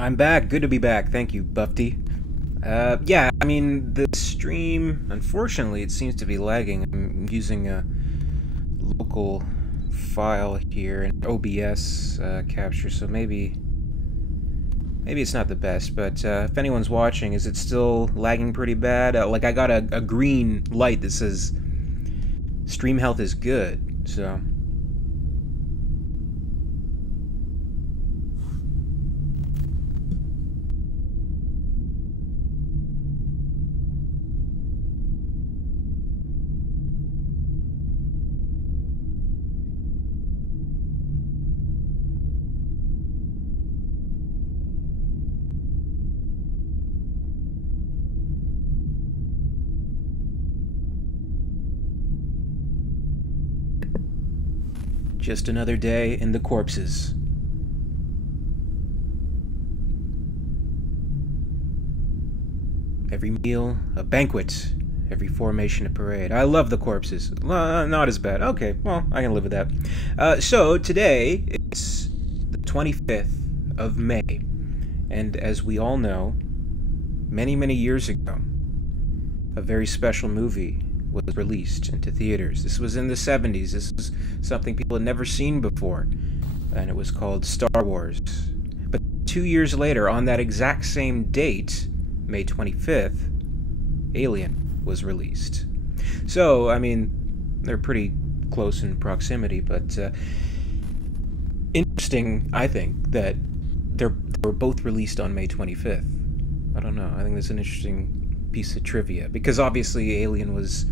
I'm back. Good to be back. Thank you, Bufty. Yeah, I mean, the stream, unfortunately, it seems to be lagging. I'm using a local file here in OBS capture, so maybe it's not the best, but if anyone's watching, is it still lagging pretty bad? Like, I got a green light that says stream health is good, so... Just another day in the corpses. Every meal, a banquet. Every formation, a parade. I love the corpses. Not as bad. Okay, well, I can live with that. So, today, it's the 25th of May. And as we all know, many, many years ago, a very special movie was released into theaters. This was in the 70s. This was something people had never seen before, and it was called Star Wars. But 2 years later, on that exact same date, May 25th, Alien was released. So, I mean, they're pretty close in proximity, but interesting, I think, that they were both released on May 25th. I don't know. I think that's an interesting piece of trivia, because obviously Alien was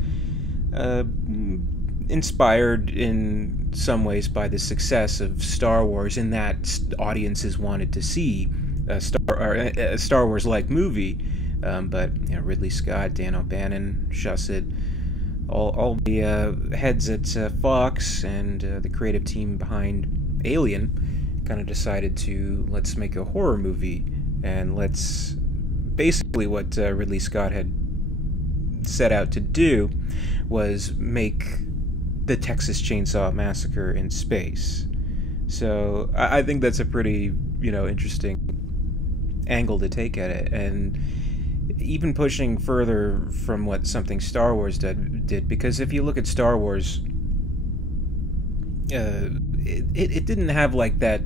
inspired in some ways by the success of Star Wars, in that audiences wanted to see a Star Wars-like movie, but you know, Ridley Scott, Dan O'Bannon, Shusett, all the heads at Fox and the creative team behind Alien kind of decided to, let's make a horror movie, and let's basically what Ridley Scott had set out to do was make the Texas Chainsaw Massacre in space. So I think that's a pretty, interesting angle to take at it, and even pushing further from what something Star Wars did, because if you look at Star Wars, it didn't have like that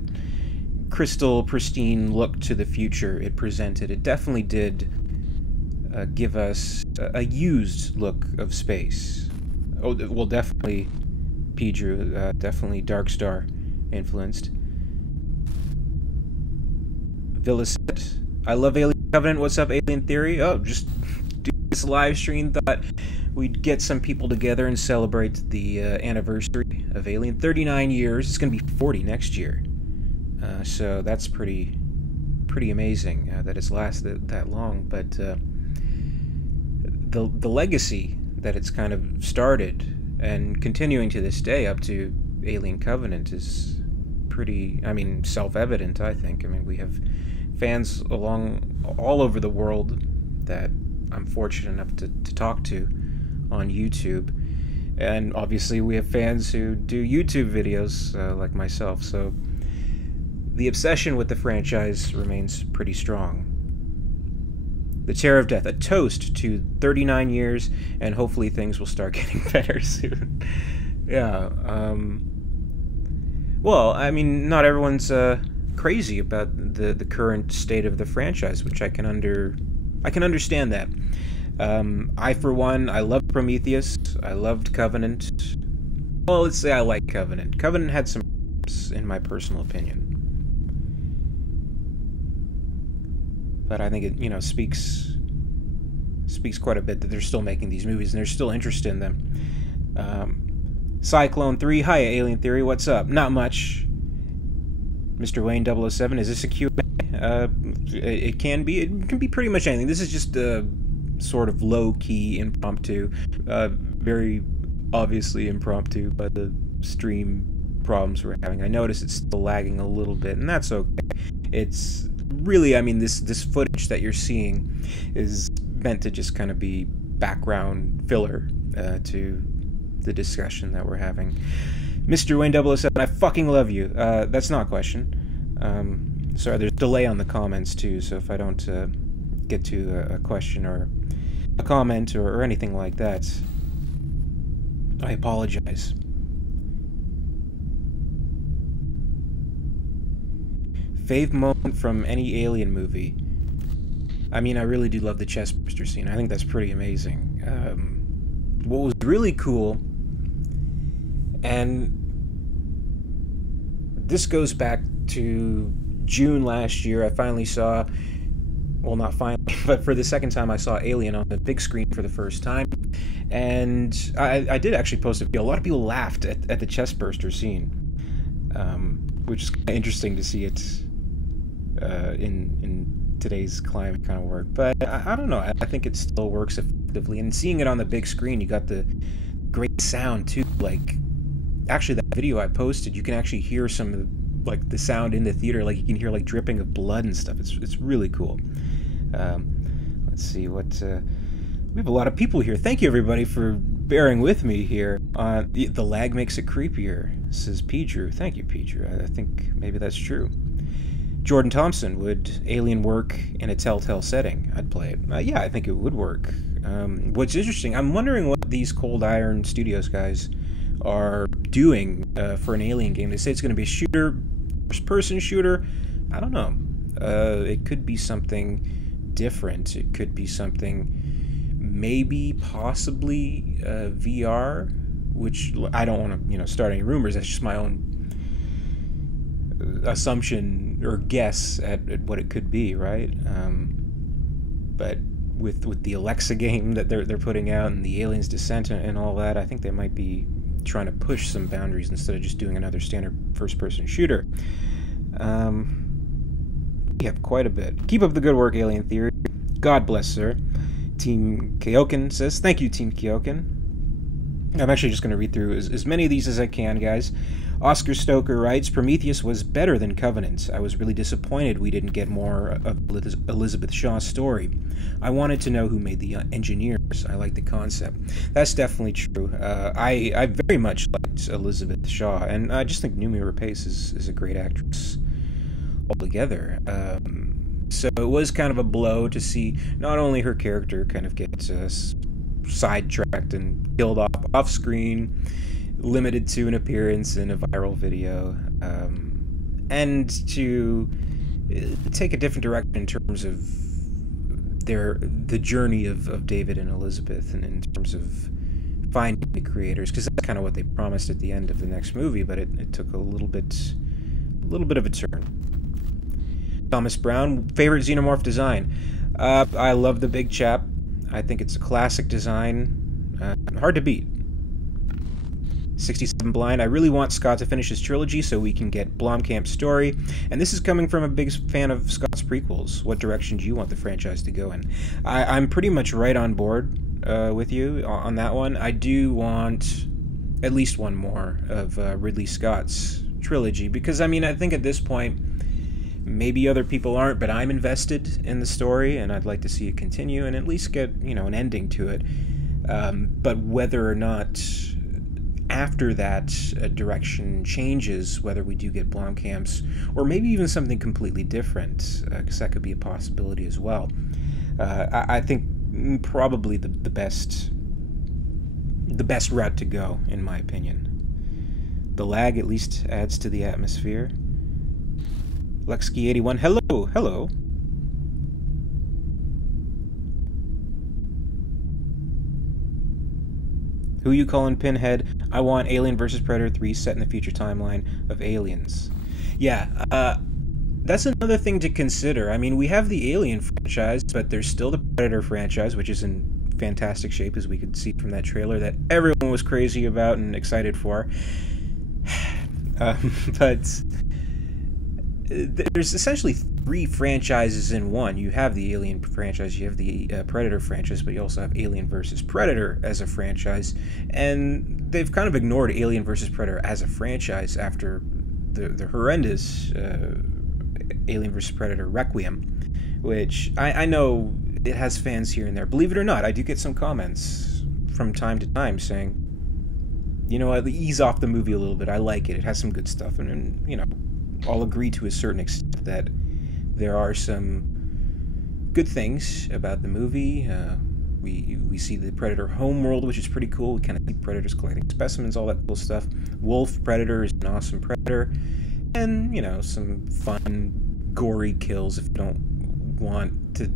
crystal pristine look to the future it presented. It definitely did give us a used look of space. Oh, well, definitely Pedro, definitely Dark Star influenced. Villicet, I love Alien Covenant. What's up, Alien Theory? Oh, just do this live stream. Thought we'd get some people together and celebrate the anniversary of Alien. 39 years. It's going to be 40 next year. So that's pretty amazing that it's lasted that long. But the legacy that it's kind of started and continuing to this day up to Alien Covenant is pretty, self-evident, I think. I mean, we have fans all over the world that I'm fortunate enough to talk to on YouTube. And obviously we have fans who do YouTube videos like myself. So the obsession with the franchise remains pretty strong. The Terror of Death, a toast to 39 years, and hopefully things will start getting better soon. Yeah, well, I mean, not everyone's crazy about the current state of the franchise, which I can understand that. I, for one, I loved Prometheus. I loved Covenant. Well, let's say I like Covenant. Covenant had some in my personal opinion. But I think it, speaks quite a bit that they're still making these movies and there's still interest in them. Cyclone 3, hi Alien Theory, what's up? Not much. Mr. Wayne 007, is this a Q&A? It can be pretty much anything. This is just a sort of low-key, impromptu, very obviously impromptu by the stream problems we're having. I notice it's still lagging a little bit, and that's okay. It's really, this footage that you're seeing is meant to just kind of be background filler to the discussion that we're having. Mr. Wayne 007, I fucking love you. That's not a question. Sorry, there's delay on the comments too, so if I don't get to a question or a comment or anything like that, I apologize. Fave moment from any Alien movie. I mean, I really do love the chestburster scene. I think that's pretty amazing. What was really cool, and this goes back to June last year, I finally saw, well, not finally, but for the second time, I saw Alien on the big screen for the first time. And I did actually post a video. A lot of people laughed at the chestburster scene, which is kind of interesting to see it in today's climate kind of work. But I don't know. I think it still works effectively. And seeing it on the big screen, you got the great sound too. Like, actually, that video I posted, you can actually hear some of the sound in the theater. Like, you can hear like dripping of blood and stuff. It's really cool. Let's see what. We have a lot of people here. Thank you, everybody, for bearing with me here. The lag makes it creepier, says P. Drew. Thank you, P. Drew. I think maybe that's true. Jordan Thompson, would Alien work in a Telltale setting? I'd play it. Yeah, I think it would work. What's interesting, I'm wondering what these Cold Iron Studios guys are doing for an Alien game. They say it's going to be a shooter, first-person shooter. I don't know. It could be something different. It could be something... maybe, possibly VR, which I don't want to, start any rumors. That's just my own assumption or guess at what it could be, right? But with the Alexa game that they're putting out and the Aliens Descent and all that, I think they might be trying to push some boundaries instead of just doing another standard first-person shooter. We have quite a bit. Keep up the good work, Alien Theory. God bless, sir. Team Kyokin says, thank you, Team Kyokin. I'm actually just going to read through as many of these as I can, guys. Oscar Stoker writes, Prometheus was better than Covenant. I was really disappointed we didn't get more of Elizabeth Shaw's story. I wanted to know who made the engineers. I like the concept. That's definitely true. I very much liked Elizabeth Shaw, and I just think Noomi Rapace is a great actress altogether. So it was kind of a blow to see not only her character kind of get sidetracked and killed off screen, limited to an appearance in a viral video, and to take a different direction in terms of the journey of David and Elizabeth, and in terms of finding the creators, because that's kind of what they promised at the end of the next movie, but it took a little bit of a turn. Thomas Brown, favorite Xenomorph design. I love the big chap. I think it's a classic design. Hard to beat. 67 Blind, I really want Scott to finish his trilogy so we can get Blomkamp's story. And this is coming from a big fan of Scott's prequels. What direction do you want the franchise to go in? I'm pretty much right on board with you on that one. I do want at least one more of Ridley Scott's trilogy, because, I mean, I think at this point, maybe other people aren't, but I'm invested in the story, and I'd like to see it continue and at least get, an ending to it. But whether or not after that direction changes, whether we do get Blomkamp's, or maybe even something completely different, because that could be a possibility as well. I think probably the best route to go, in my opinion. The lag at least adds to the atmosphere. Lexkey81, hello. Who you calling Pinhead? I want Alien vs. Predator 3 set in the future timeline of Aliens. Yeah, that's another thing to consider. I mean, we have the Alien franchise, but there's still the Predator franchise, which is in fantastic shape, as we could see from that trailer that everyone was crazy about and excited for. But there's essentially three franchises in one. You have the Alien franchise, you have the Predator franchise, but you also have Alien vs. Predator as a franchise, and they've kind of ignored Alien vs. Predator as a franchise after the horrendous Alien vs. Predator Requiem, which I know it has fans here and there. Believe it or not, I do get some comments from time to time saying, you know what, ease off the movie a little bit. I like it. It has some good stuff, and I'll agree to a certain extent that there are some good things about the movie. We see the Predator homeworld, which is pretty cool. We kind of see predators collecting specimens, all that cool stuff. Wolf Predator is an awesome predator. And, some fun, gory kills if you don't want to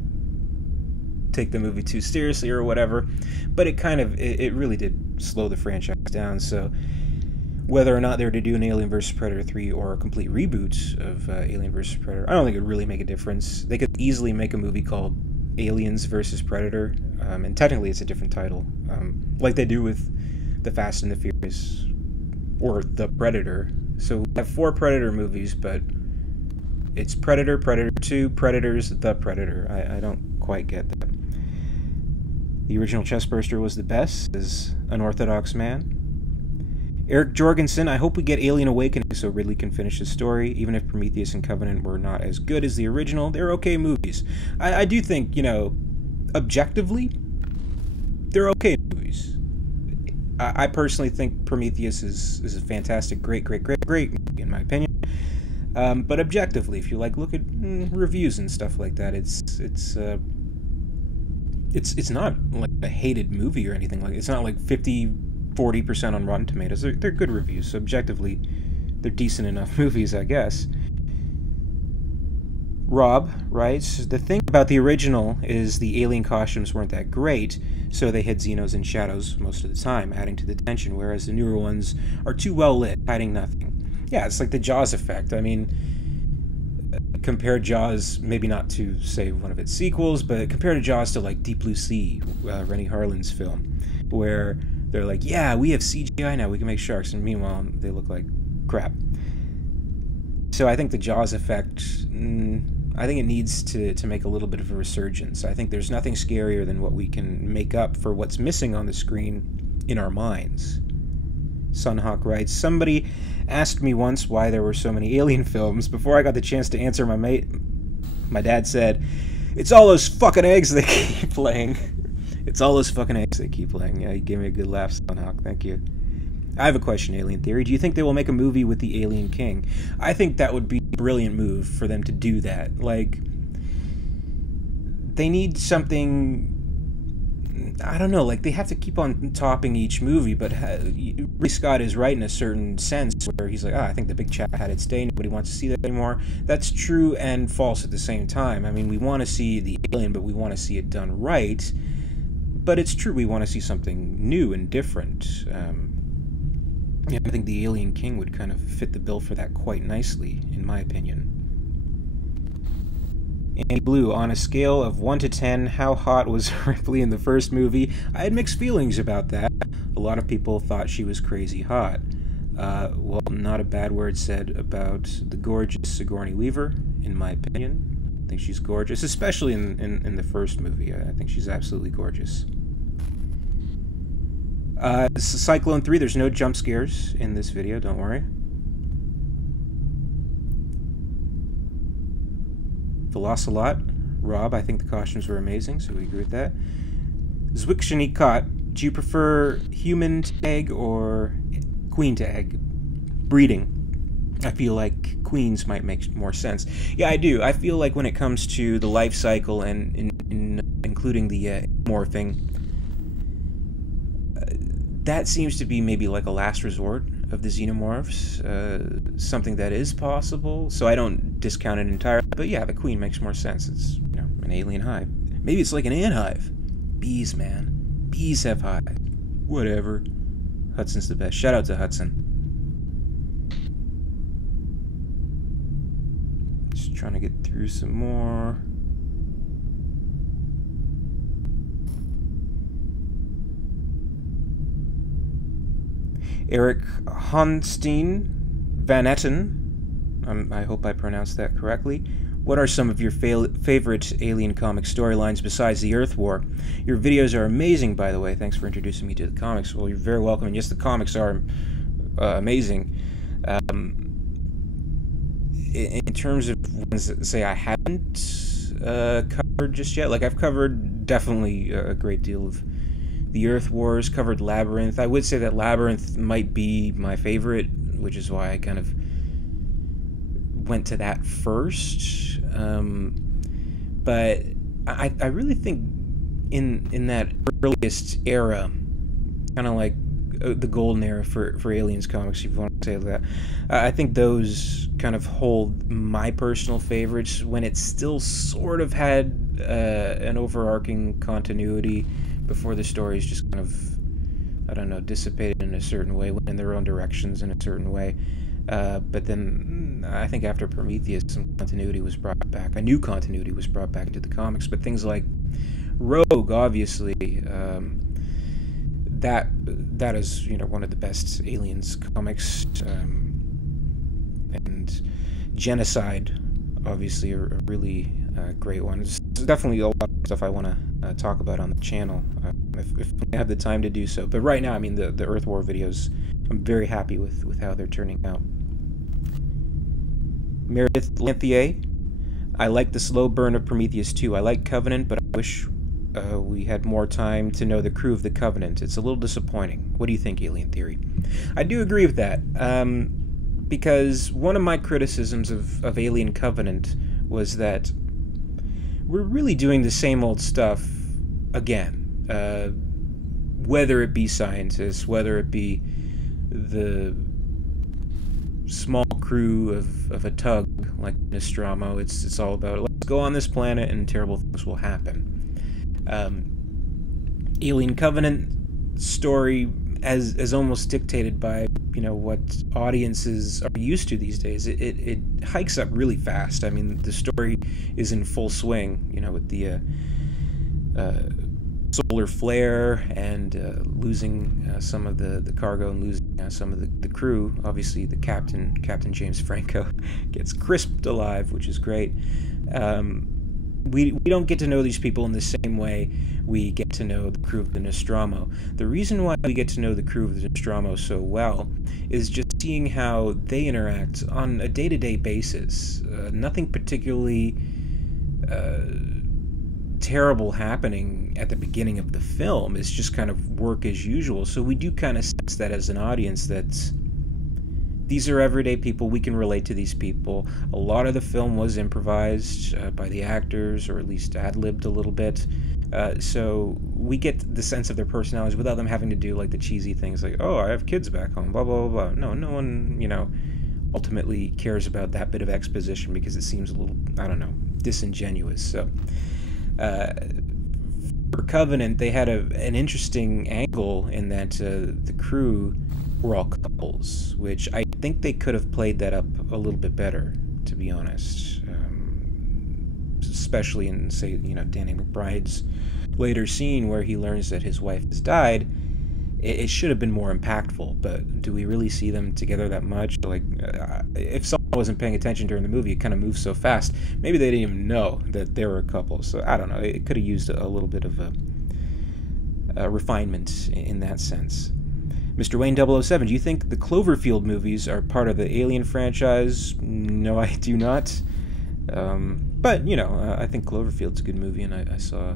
take the movie too seriously or whatever. But it really did slow the franchise down. So whether or not they were to do an Alien vs. Predator 3 or a complete reboot of Alien vs. Predator, I don't think it would really make a difference. They could easily make a movie called Aliens vs. Predator, and technically it's a different title, like they do with the Fast and the Furious or The Predator. So we have 4 Predator movies, but it's Predator, Predator 2, Predators, The Predator. I don't quite get that. The original Chestburster was the best, as Unorthodox Man. Eric Jorgensen, I hope we get Alien Awakening so Ridley can finish his story. Even if Prometheus and Covenant were not as good as the original, they're okay movies. I do think, objectively, they're okay movies. I personally think Prometheus is a fantastic, great movie, in my opinion. But objectively, if you look at reviews and stuff like that, it's not like a hated movie or anything like. It's not like 40% on Rotten Tomatoes. They're good reviews, so objectively, they're decent enough movies, I guess. Rob writes, the thing about the original is the alien costumes weren't that great, so they hid Xenos and shadows most of the time, adding to the tension, whereas the newer ones are too well lit, hiding nothing. Yeah, it's like the Jaws effect. I mean, compare Jaws, maybe not to, say, one of its sequels, but compare to Jaws to, Deep Blue Sea, Rennie Harlin's film, where they're like, yeah, we have CGI now, we can make sharks, and meanwhile, they look like crap. So I think the Jaws effect, I think it needs to make a little bit of a resurgence. I think there's nothing scarier than what we can make up for what's missing on the screen in our minds. Sunhawk writes, somebody asked me once why there were so many Alien films. Before I got the chance to answer, my dad said, it's all those fucking eggs they keep laying. It's all those fucking eggs they keep laying. Yeah, you gave me a good laugh, Sunhawk. Thank you. I have a question, Alien Theory. Do you think they will make a movie with the Alien King? I think that would be a brilliant move for them to do that. They need something... I don't know, they have to keep on topping each movie, but Ridley Scott is right in a certain sense where he's like, I think the big chat had its day, nobody wants to see that anymore. That's true and false at the same time. I mean, we want to see the Alien, but we want to see it done right. But it's true, we want to see something new and different. I think the Alien King would kind of fit the bill for that quite nicely, in my opinion. Andy Blue, on a scale of 1 to 10, how hot was Ripley in the first movie? I had mixed feelings about that. A lot of people thought she was crazy hot. Well, not a bad word said about the gorgeous Sigourney Weaver, in my opinion. I think she's gorgeous, especially in the first movie. I think she's absolutely gorgeous. Cyclone 3, there's no jump scares in this video, don't worry. Velocelot, Rob, I think the costumes were amazing, so we agree with that. Zwickshanikat, do you prefer human to egg or queen to egg? Breeding. I feel like queens might make more sense. Yeah, I do. I feel like when it comes to the life cycle and including the morphing, that seems to be maybe like a last resort of the xenomorphs, something that is possible. So I don't discount it entirely, but yeah, the queen makes more sense. It's, an alien hive. Maybe it's like an ant hive. Bees, man. Bees have hives. Whatever. Hudson's the best. Shout out to Hudson. Just trying to get through some more. Eric Honstein Van Etten, I hope I pronounced that correctly. What are some of your favorite Alien comic storylines besides the Earth War? Your videos are amazing, by the way. Thanks for introducing me to the comics. Well, you're very welcome. And yes, the comics are amazing. In terms of ones that say I haven't covered just yet, I've covered definitely a great deal of the Earth Wars, covered Labyrinth. I would say that Labyrinth might be my favorite, which is why I kind of went to that first. But I really think in that earliest era, kind of like the golden era for Aliens comics, if you want to say that, I think those kind of hold my personal favorites when it still sort of had an overarching continuity before the stories just kind of, I don't know, dissipated in a certain way, went in their own directions in a certain way. But then I think after Prometheus, some continuity was brought back. A new continuity was brought back into the comics. But things like Rogue, obviously, that is, you know, one of the best Aliens comics. And Genocide, obviously, a really great one. There's definitely a lot of stuff I want to talk about on the channel if I have the time to do so. But right now, I mean, the Earth War videos, I'm very happy with how they're turning out. Meredith Lanthier, I like the slow burn of Prometheus 2. I like Covenant, but I wish we had more time to know the crew of the Covenant. It's a little disappointing. What do you think, Alien Theory? I do agree with that, because one of my criticisms of Alien Covenant was that we're really doing the same old stuff again. Whether it be scientists, whether it be the small crew of a tug like Nostromo, it's all about, let's go on this planet and terrible things will happen. Alien Covenant story as almost dictated by, you know, what audiences are used to these days. It hikes up really fast. I mean, the story is in full swing, you know, with the solar flare and losing some of the cargo and losing some of the crew. Obviously, the Captain James Franco gets crisped alive, which is great. We don't get to know these people in the same way we get to know the crew of the Nostromo. The reason why we get to know the crew of the Nostromo so well is just seeing how they interact on a day-to-day basis. Nothing particularly terrible happening at the beginning of the film. It's just kind of work as usual. So we do kind of sense that as an audience, that these are everyday people. We can relate to these people. A lot of the film was improvised by the actors, or at least ad-libbed a little bit. So we get the sense of their personalities without them having to do like the cheesy things like, oh, I have kids back home, blah, blah, blah, blah. No one, you know, ultimately cares about that bit of exposition because it seems a little, I don't know, disingenuous. So for Covenant, they had an interesting angle in that the crew were all couples, which I think they could have played that up a little bit better, to be honest. Especially in, say, you know, Danny McBride's later scene where he learns that his wife has died. It should have been more impactful, but do we really see them together that much? Like, if someone wasn't paying attention during the movie, it kind of moves so fast. Maybe they didn't even know that they were a couple. So I don't know. It could have used a little bit of a refinement in that sense. Mr. Wayne 007, do you think the Cloverfield movies are part of the Alien franchise? No, I do not. But, you know, I think Cloverfield's a good movie, and I saw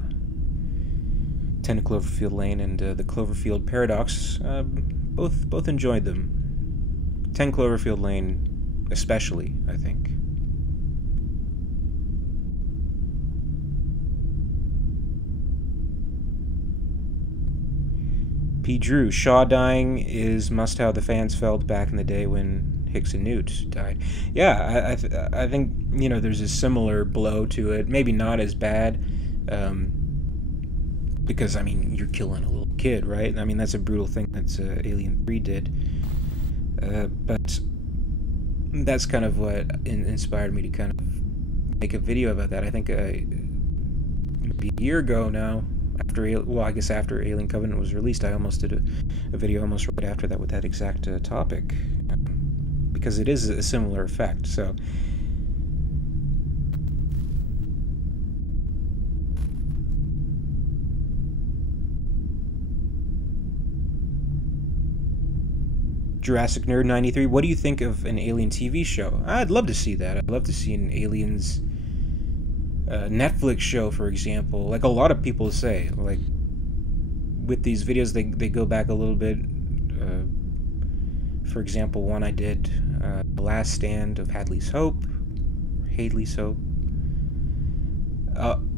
10 Cloverfield Lane and the Cloverfield Paradox. Both enjoyed them. 10 Cloverfield Lane especially, I think. P. Drew, Shaw dying is must how the fans felt back in the day when Hicks and Newt died. Yeah, I think, you know, there's a similar blow to it. Maybe not as bad, because, I mean, you're killing a little kid, right? I mean, that's a brutal thing that Alien 3 did. But that's kind of what inspired me to kind of make a video about that. I think maybe a year ago now, I guess after Alien Covenant was released, I almost did a video almost right after that with that exact topic, because it is a similar effect. So Jurassic Nerd 93, what do you think of an Alien TV show? I'd love to see that. I'd love to see an Aliens Netflix show, for example. Like a lot of people say, like with these videos, they go back a little bit. For example, one I did, The Last Stand of Hadley's Hope, Hadley soap.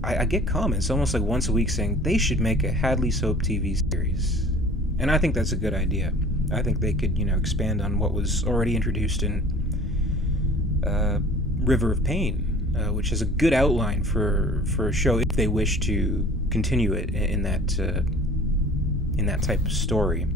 I get comments almost like once a week saying they should make a Hadley soap TV series, and I think that's a good idea. I think they could, expand on what was already introduced in River of Pain, which is a good outline for a show if they wish to continue it in that type of story.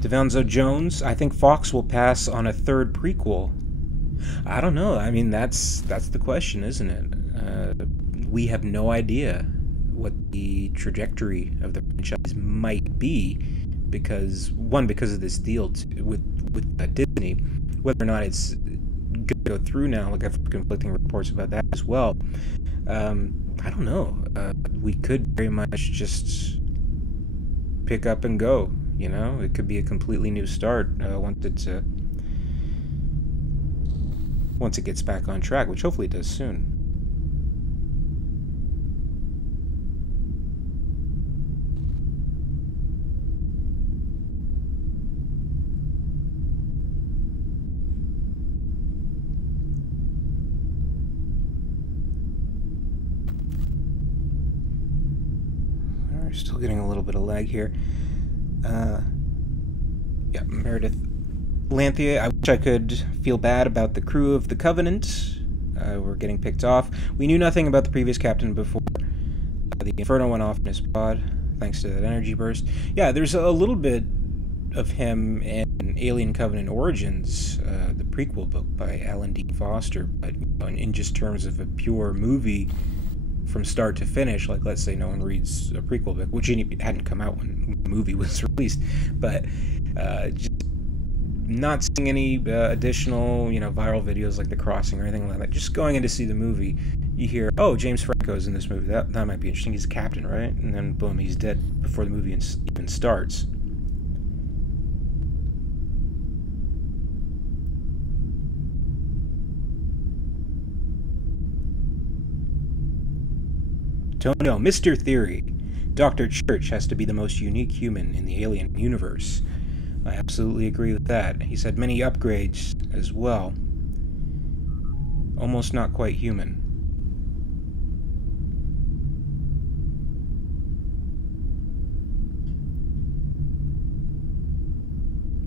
Devanzo Jones, I think Fox will pass on a third prequel. I don't know. I mean, that's the question, isn't it? We have no idea what the trajectory of the franchise might be because of this deal with Disney. Whether or not it's going to go through now, like I've heard conflicting reports about that as well. I don't know. We could very much just pick up and go. It could be a completely new start once it gets back on track, which hopefully it does soon. We're still getting a little bit of lag here. Yeah, Meredith Lanthia, I wish I could feel bad about the crew of the Covenant. We're getting picked off. We knew nothing about the previous captain before the Inferno went off in his pod, thanks to that energy burst. Yeah, there's a little bit of him in Alien Covenant Origins, the prequel book by Alan Dean Foster, but in just terms of a pure movie from start to finish, like let's say no one reads a prequel book, which hadn't come out when the movie was released, but just not seeing any additional, viral videos like The Crossing or anything like that. Just going in to see the movie, you hear, oh, James Franco's in this movie. That might be interesting. He's a captain, right? And then boom, he's dead before the movie even starts. Tonio, Mr. Theory. Dr. Church has to be the most unique human in the Alien universe. I absolutely agree with that. He's had many upgrades as well. Almost not quite human.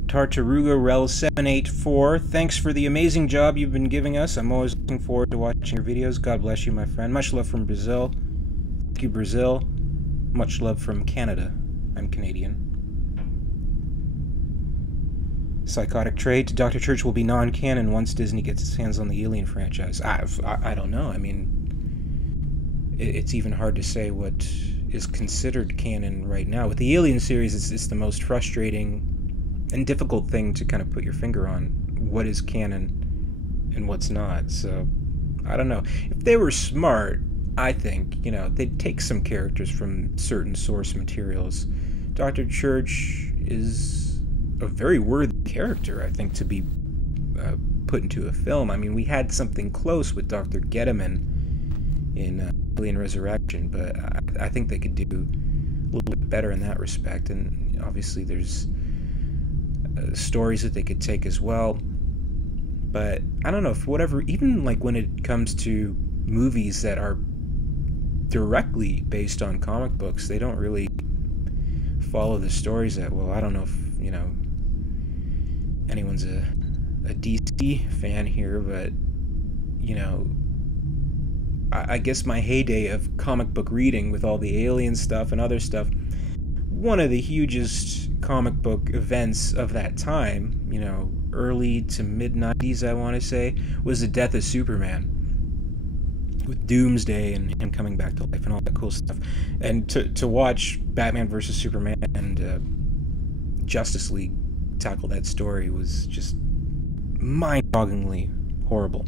Tartaruga Rel 784, thanks for the amazing job you've been giving us. I'm always looking forward to watching your videos. God bless you, my friend. Much love from Brazil. Thank you, Brazil. Much love from Canada. I'm Canadian. Psychotic Trait. Dr. Church will be non-canon once Disney gets its hands on the Alien franchise. I don't know. I mean, it's even hard to say what is considered canon right now. With the Alien series, it's the most frustrating and difficult thing to kind of put your finger on. What is canon and what's not. So, I don't know. If they were smart, I think, they'd take some characters from certain source materials. Dr. Church is a very worthy character, I think, to be put into a film. I mean, we had something close with Dr. Gediman in Alien Resurrection, but I think they could do a little bit better in that respect. And obviously there's stories that they could take as well. But I don't know, for whatever, even like when it comes to movies that are directly based on comic books, they don't really follow the stories that well. I don't know if, anyone's a DC fan here, but, I guess my heyday of comic book reading with all the Alien stuff and other stuff, one of the hugest comic book events of that time, early to mid-90s, I want to say, was the death of Superman, with Doomsday and him coming back to life and all that cool stuff. And to watch Batman vs. Superman and Justice League tackle that story was just mind-bogglingly horrible.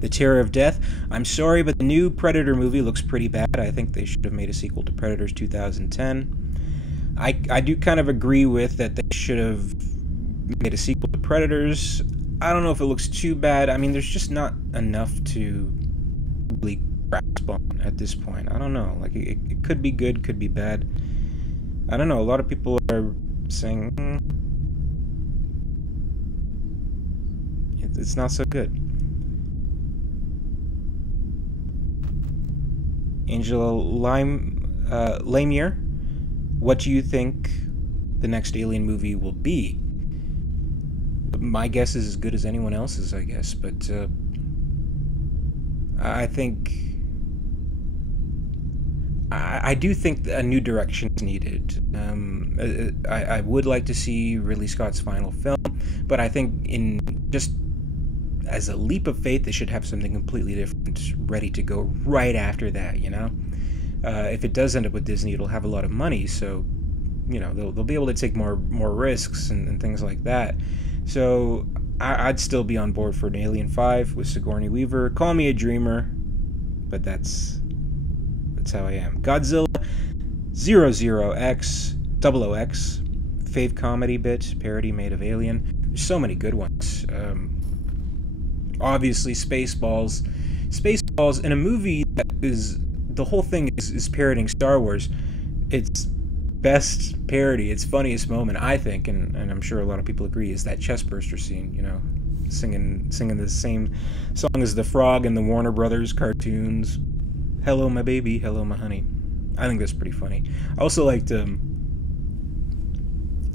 The Terror of Death. I'm sorry, but the new Predator movie looks pretty bad. I think they should have made a sequel to Predators 2010. I do kind of agree with that they should have made a sequel to Predators. I don't know if it looks too bad. I mean, there's just not enough to really grasp on at this point. I don't know. Like, it could be good, could be bad. I don't know. A lot of people are saying it's not so good. Angela Lamier, what do you think the next Alien movie will be? My guess is as good as anyone else's, I guess, but I think I do think a new direction is needed. I would like to see Ridley Scott's final film, but I think in just as a leap of faith, they should have something completely different ready to go right after that, you know? If it does end up with Disney, it'll have a lot of money, so, you know, they'll be able to take more risks and things like that. So I'd still be on board for an Alien 5 with Sigourney Weaver. Call me a dreamer, but that's how I am. Godzilla 00X, XXX, fave comedy bit, parody made of Alien. There's so many good ones. Obviously, Spaceballs in a movie that is, the whole thing is parodying Star Wars. It's best parody, its funniest moment, I think, and I'm sure a lot of people agree, is that chestburster scene, you know, singing the same song as the frog in the Warner Brothers cartoons. Hello, my baby, hello, my honey. I think that's pretty funny. I also liked,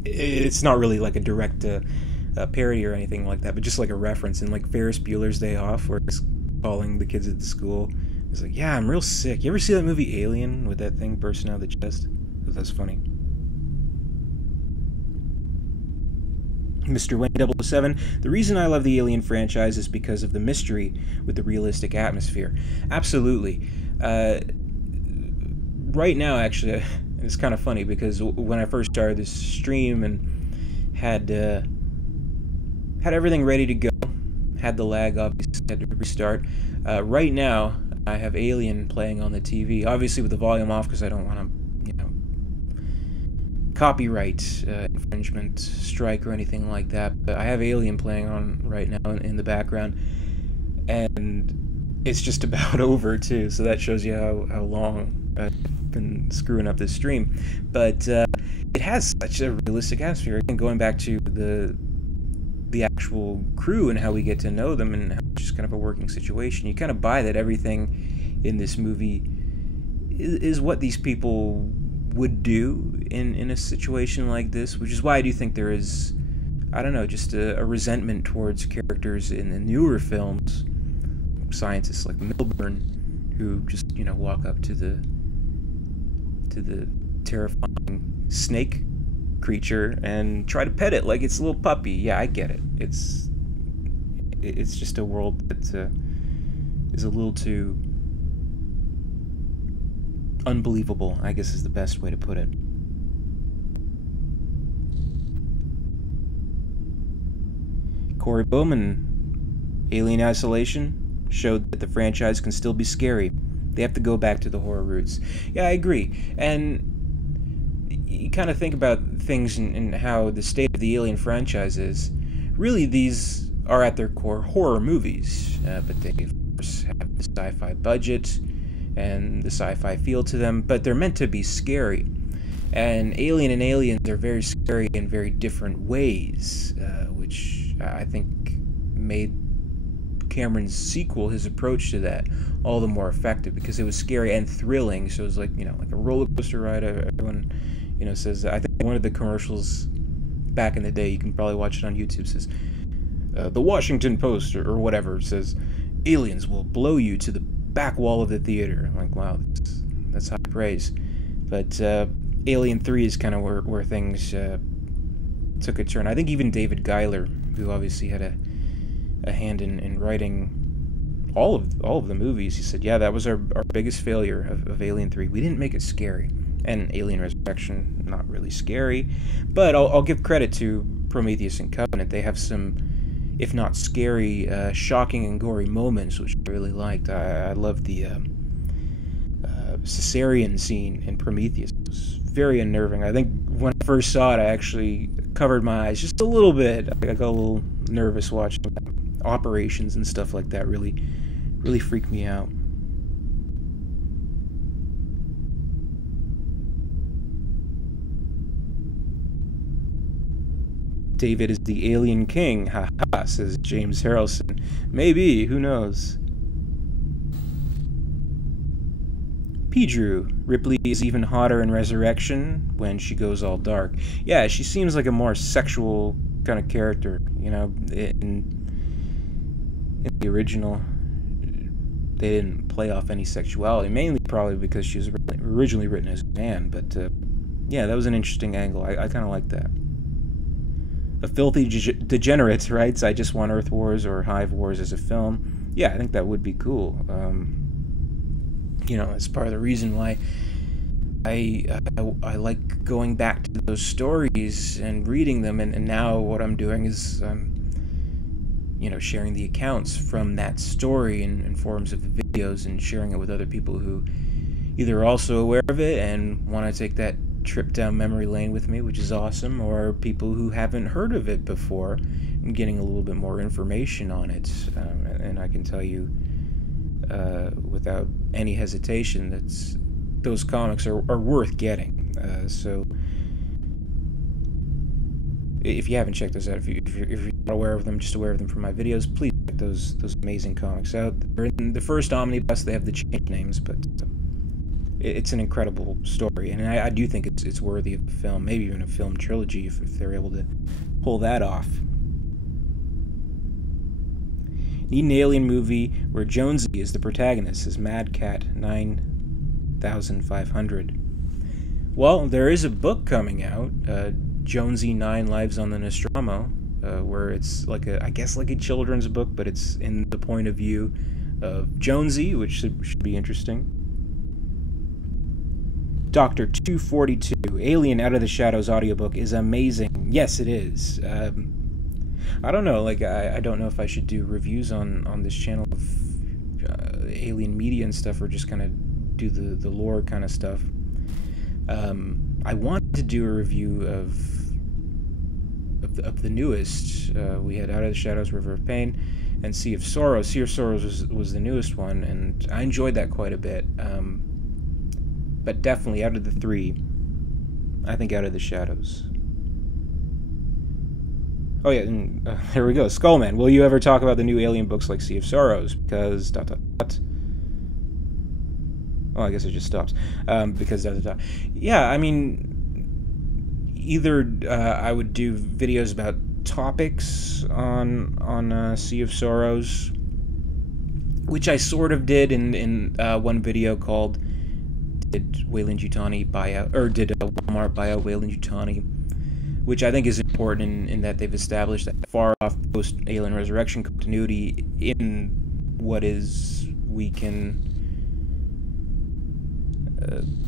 it's not really like a direct parody or anything like that, but just like a reference in like Ferris Bueller's Day Off, where it's calling the kids at the school. It's like, yeah, I'm real sick. You ever see that movie Alien with that thing bursting out of the chest? That's funny. Mr. Wayne 007, the reason I love the Alien franchise is because of the mystery with the realistic atmosphere. Absolutely. Right now, actually, it's kind of funny because when I first started this stream and had everything ready to go, had the lag, obviously, had to restart. Right now, I have Alien playing on the TV, obviously with the volume off because I don't want to, you know, copyright infringement strike or anything like that. But I have Alien playing on right now in the background, and it's just about over too. So that shows you how long I've been screwing up this stream. But it has such a realistic atmosphere. Again, going back to the actual crew and how we get to know them and how it's just kind of a working situation, you kind of buy that everything in this movie is what these people would do in a situation like this, which is why I do think there is, I don't know, just a resentment towards characters in the newer films, scientists like Milburn, who just, you know, walk up to the terrifying snake creature and try to pet it like it's a little puppy. Yeah, I get it. It's just a world that is a little too unbelievable, I guess is the best way to put it. Corey Bowman, Alien Isolation showed that the franchise can still be scary. They have to go back to the horror roots. Yeah, I agree. And you kind of think about things and how the state of the Alien franchise is. Really, these are at their core horror movies, but they, of course, have the sci-fi budget and the sci-fi feel to them, but they're meant to be scary. And Alien and Aliens are very scary in very different ways, which I think made Cameron's sequel, his approach to that, all the more effective, because it was scary and thrilling. So it was like, you know, like a roller coaster ride. Everyone, you know, says, I think one of the commercials back in the day, you can probably watch it on YouTube, says, the Washington Post or whatever says, aliens will blow you to the back wall of the theater. I'm like, wow, that's high praise. But Alien 3 is kind of where things took a turn. I think even David Giler, who obviously had a hand in writing all of the movies, he said, yeah, that was our biggest failure of Alien 3. We didn't make it scary. And Alien Resurrection, not really scary. But I'll give credit to Prometheus and Covenant. They have some, if not scary, shocking and gory moments, which I really liked. I loved the cesarean scene in Prometheus. It was very unnerving. I think when I first saw it, I actually covered my eyes just a little bit. I got a little nervous watching operations and stuff like that. Really freak me out. David is the alien king, haha, says James Harrelson. Maybe, who knows? P. Drew, Ripley is even hotter in Resurrection when she goes all dark. Yeah, she seems like a more sexual kind of character, you know. In the original, they didn't play off any sexuality, mainly probably because she was originally written as a man, but yeah, that was an interesting angle. I kind of like that. A Filthy Degenerate writes, I just want Earth Wars or Hive Wars as a film. Yeah, I think that would be cool. You know, it's part of the reason why I like going back to those stories and reading them, and now what I'm doing is you know, sharing the accounts from that story in forms of the videos and sharing it with other people who either are also aware of it and want to take that trip down memory lane with me, which is awesome, or people who haven't heard of it before and getting a little bit more information on it. And I can tell you without any hesitation that those comics are worth getting. So if you haven't checked those out, if you're not aware of them, just aware of them from my videos, please check those amazing comics out. They're in the first omnibus. They have the change names, but it's an incredible story, and I do think it's worthy of a film, maybe even a film trilogy if they're able to pull that off. Need an alien movie where Jonesy is the protagonist, says Madcat 9500. Well, there is a book coming out, Jonesy 9 Lives on the Nostromo, where it's like I guess like a children's book, but it's in the point of view of Jonesy, which should be interesting. Dr. 242, Alien Out of the Shadows audiobook is amazing. Yes, it is. I don't know, like, I don't know if I should do reviews on this channel of alien media and stuff, or just kind of do the lore kind of stuff. I wanted to do a review of the newest. We had Out of the Shadows, River of Pain, and Sea of Sorrows. Sea of Sorrows was the newest one, and I enjoyed that quite a bit. But definitely, out of the three, I think Out of the Shadows. Oh yeah, and, there we go. Skullman, will you ever talk about the new alien books like Sea of Sorrows? Because ... Oh, I guess it just stops. Because ... Yeah, I mean, either I would do videos about topics on Sea of Sorrows, which I sort of did in one video called Did Weyland-Yutani buy out, or did Walmart buy out Weyland-Yutani? Which I think is important in that they've established that far-off post-Alien Resurrection continuity in what is, we can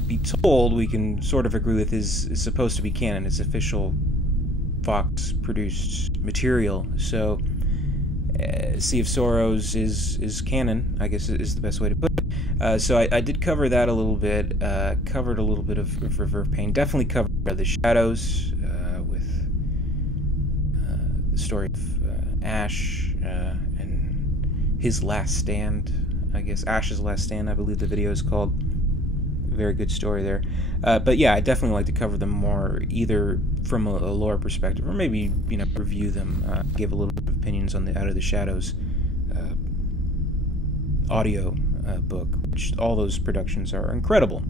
be told, we can sort of agree with, is supposed to be canon. It's official Fox-produced material. So Sea of Sorrows is canon, I guess is the best way to put it. So I did cover that a little bit, covered a little bit of River of Pain, definitely covered the Shadows, with the story of Ash and his last stand, I guess, Ash's Last Stand, I believe the video is called. Very good story there. But yeah, I definitely like to cover them more, either from a lore perspective, or maybe, you know, review them, give a little bit of opinions on the Out of the Shadows audio book, which all those productions are incredible.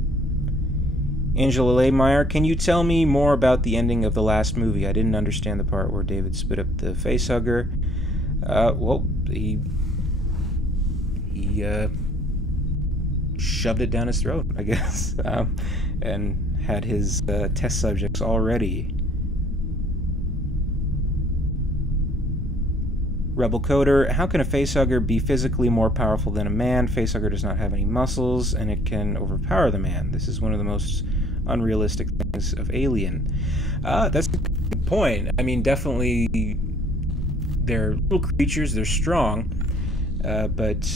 Angela Lehmeyer, can you tell me more about the ending of the last movie? I didn't understand the part where David spit up the facehugger. Well, he shoved it down his throat, I guess, and had his test subjects all ready. Rebel Coder, how can a facehugger be physically more powerful than a man? Facehugger does not have any muscles, and it can overpower the man. This is one of the most unrealistic things of Alien. That's a good point. I mean, definitely, they're little creatures, they're strong, but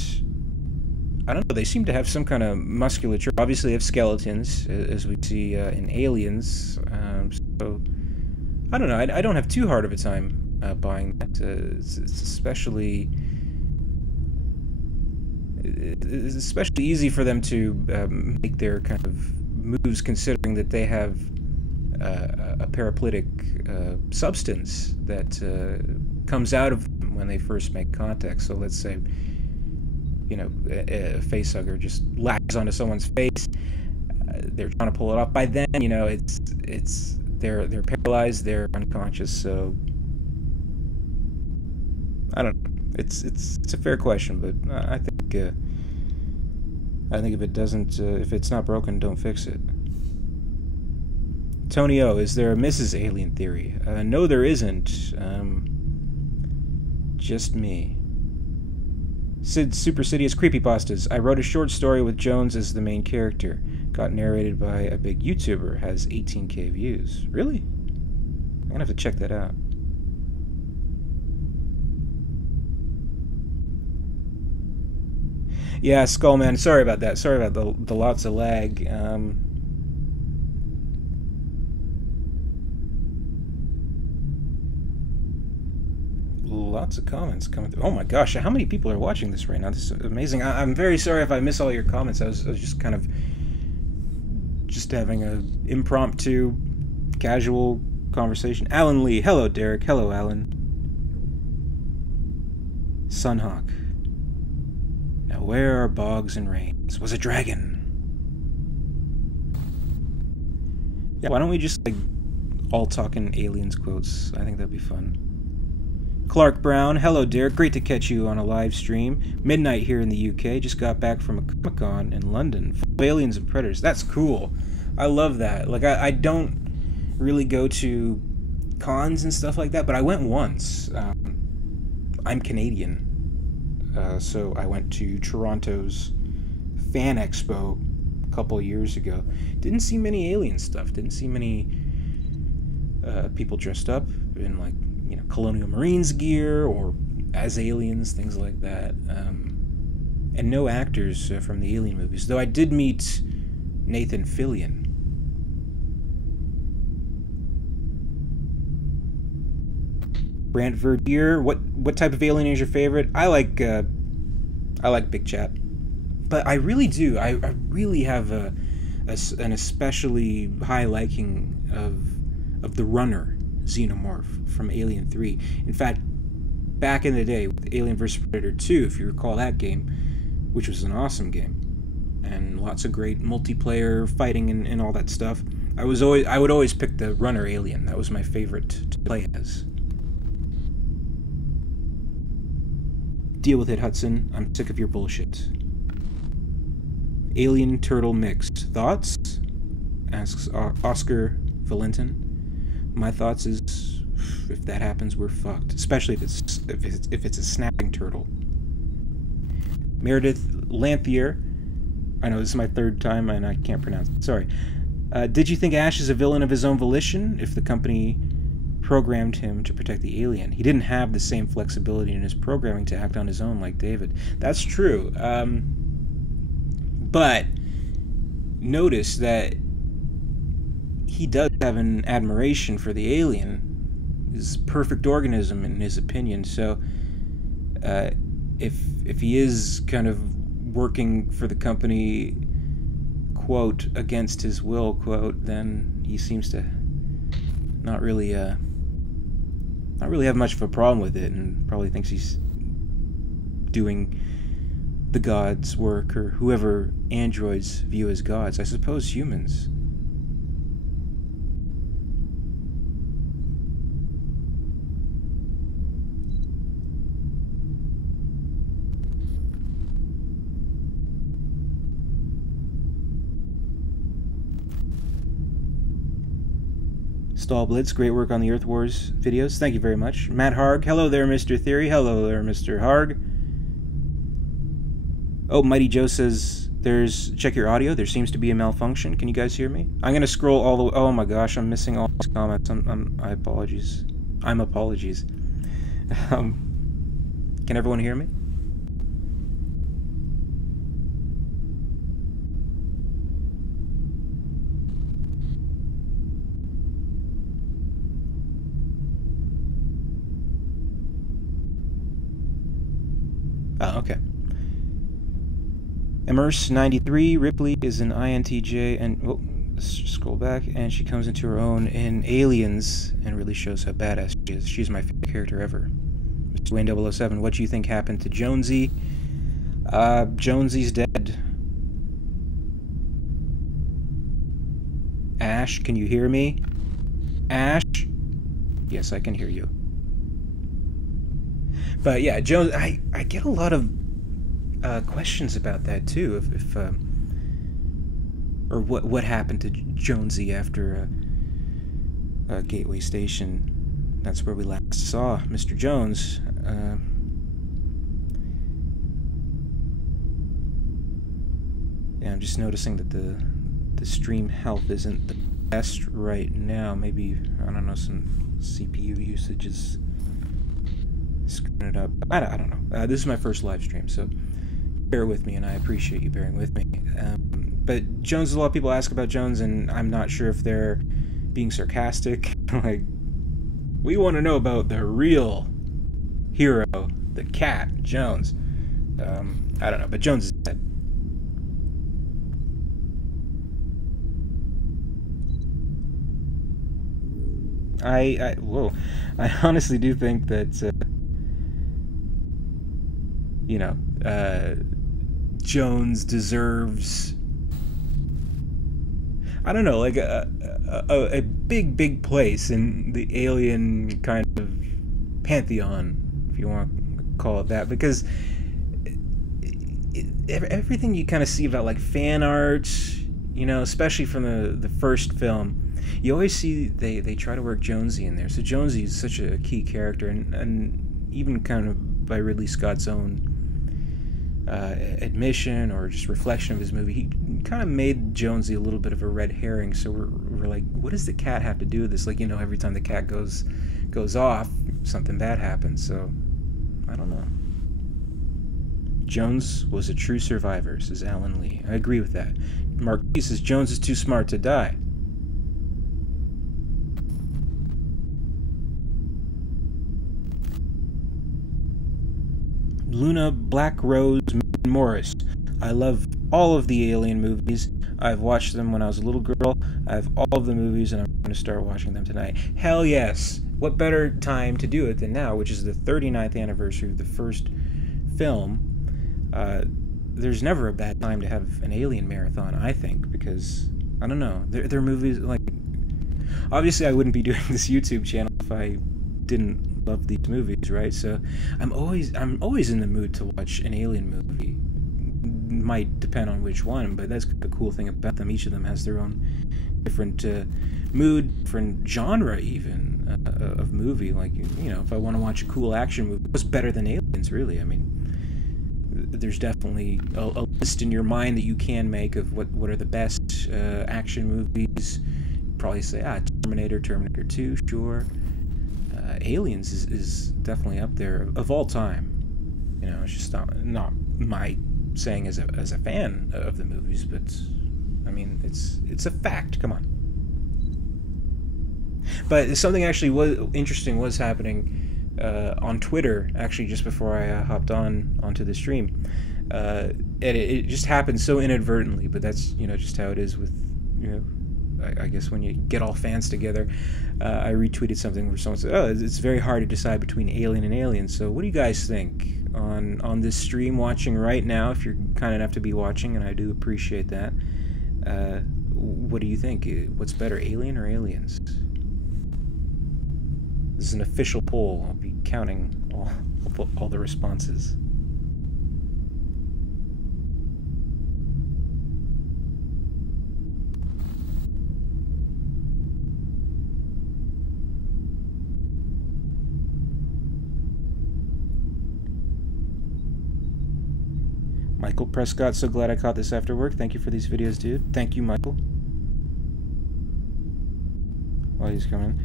I don't know, they seem to have some kind of musculature. Obviously, they have skeletons, as we see in Aliens, so I don't know, I don't have too hard of a time buying that. It's especially easy for them to make their kind of moves, considering that they have a parapletic substance that comes out of them when they first make contact. So let's say, you know, a face hugger just latches onto someone's face. They're trying to pull it off. By then, you know, they're paralyzed, they're unconscious. So I don't know. It's a fair question, but I think if it's not broken, don't fix it. Tony O, is there a Mrs. Alien theory? No, there isn't. Just me. Sid Supercidious Creepypastas. I wrote a short story with Jones as the main character. Got narrated by a big YouTuber. Has 18K views. Really? I'm gonna have to check that out. Yeah, Skullman. Sorry about that. Sorry about the lots of lag. Lots of comments coming through. Oh my gosh, how many people are watching this right now? This is amazing. I'm very sorry if I miss all your comments. I was just kind of just having a impromptu, casual conversation. Alan Lee. Hello, Derek. Hello, Alan. Sunhawk. Now where are Boggs and Rains? Was a dragon. Yeah, why don't we just, like, all talk in aliens quotes? I think that'd be fun. Clark Brown, hello Derek, great to catch you on a live stream. Midnight here in the UK, just got back from a Comic-Con in London. Full of aliens and predators, that's cool. I love that. Like, I don't really go to cons and stuff like that, but I went once. I'm Canadian, so I went to Toronto's Fan Expo a couple years ago. Didn't see many alien stuff, didn't see many people dressed up in, like, you know, Colonial Marines gear or as aliens, things like that. And no actors from the Alien movies, though I did meet Nathan Fillion. Brant Verdier, what type of alien is your favorite? I like Big Chat, but I really do. I really have an especially high liking of the Runner xenomorph from Alien 3. In fact, back in the day with Alien vs. Predator 2, if you recall that game, which was an awesome game, and lots of great multiplayer fighting and all that stuff, I would always pick the Runner alien. That was my favorite to play as. Deal with it, Hudson. I'm sick of your bullshit. Alien turtle mixed. Thoughts? Asks Oscar Valentin. My thoughts is, if that happens, we're fucked. Especially if it's a snapping turtle. Meredith Lanthier. I know this is my third time and I can't pronounce it. Sorry. Did you think Ash is a villain of his own volition? If the company programmed him to protect the alien, he didn't have the same flexibility in his programming to act on his own like David. That's true. But notice that he does have an admiration for the alien, his perfect organism in his opinion. So if he is kind of working for the company, quote, against his will, quote, then he seems to not really have much of a problem with it, and probably thinks he's doing the gods' work, or whoever androids view as gods. I suppose humans. Stallblitz, great work on the Earth Wars videos. Thank you very much. Matt Harg, hello there, Mr. Theory. Hello there, Mr. Harg. Oh, Mighty Joe says, check your audio. There seems to be a malfunction. Can you guys hear me? I'm going to scroll all the way. Oh my gosh, I'm missing all these comments. I apologies. I'm apologies. Can everyone hear me? Oh, okay. Immerse93, Ripley is an INTJ, and let's scroll back, and she comes into her own in Aliens and really shows how badass she is. She's my favorite character ever. Mr. Wayne 007, what do you think happened to Jonesy? Jonesy's dead. Ash, can you hear me? Ash? Yes, I can hear you. But yeah, Jones, I get a lot of questions about that too. If or what happened to Jonesy after Gateway Station? That's where we last saw Mr. Jones. Yeah, I'm just noticing that the stream health isn't the best right now. Maybe, I don't know, some CPU usage is screwing it up. I don't know. This is my first live stream, so bear with me, and I appreciate you bearing with me. But Jones, a lot of people ask about Jones, and I'm not sure if they're being sarcastic. Like, we want to know about the real hero, the cat, Jones. I don't know, but Jones is dead. I honestly do think that, you know, Jones deserves, I don't know, like a big place in the alien kind of pantheon, if you want to call it that, because everything you kind of see about like fan art, you know, especially from the first film, you always see they try to work Jonesy in there. So Jonesy is such a key character, and even kind of by Ridley Scott's own admission or just reflection of his movie, he kind of made Jonesy a little bit of a red herring. So we're like, what does the cat have to do with this? Like, you know, every time the cat goes off, something bad happens. So I don't know. Jones was a true survivor, says Alan Lee. I agree with that. Mark P says Jones is too smart to die. Luna Black Rose Morris. I love all of the Alien movies. I've watched them when I was a little girl. I have all of the movies, and I'm going to start watching them tonight. Hell yes! What better time to do it than now, which is the 39th anniversary of the first film. There's never a bad time to have an Alien marathon, I think, because, I don't know, they're movies, like, obviously I wouldn't be doing this YouTube channel if I didn't love these movies, right? So I'm always in the mood to watch an Alien movie. Might depend on which one, but that's the cool thing about them. Each of them has their own different mood, different genre even of movie. Like, you know, if I want to watch a cool action movie, what's better than Aliens, really? I mean, there's definitely a list in your mind that you can make of what are the best action movies. Probably say, Terminator 2, sure. Aliens is definitely up there of all time. You know, it's just not my saying as a fan of the movies, but I mean, it's a fact. Come on. But something actually interesting was happening on Twitter, actually, just before I hopped onto the stream. It just happened so inadvertently, but that's, you know, just how it is with, you know, I guess when you get all fans together. I retweeted something where someone said, oh, it's very hard to decide between Alien and Alien. So what do you guys think on this stream watching right now, if you're kind enough to be watching, and I do appreciate that. What do you think? What's better, Alien or Aliens? This is an official poll. I'll be counting all the responses. Michael Prescott, so glad I caught this after work. Thank you for these videos, dude. Thank you, Michael. While he's coming.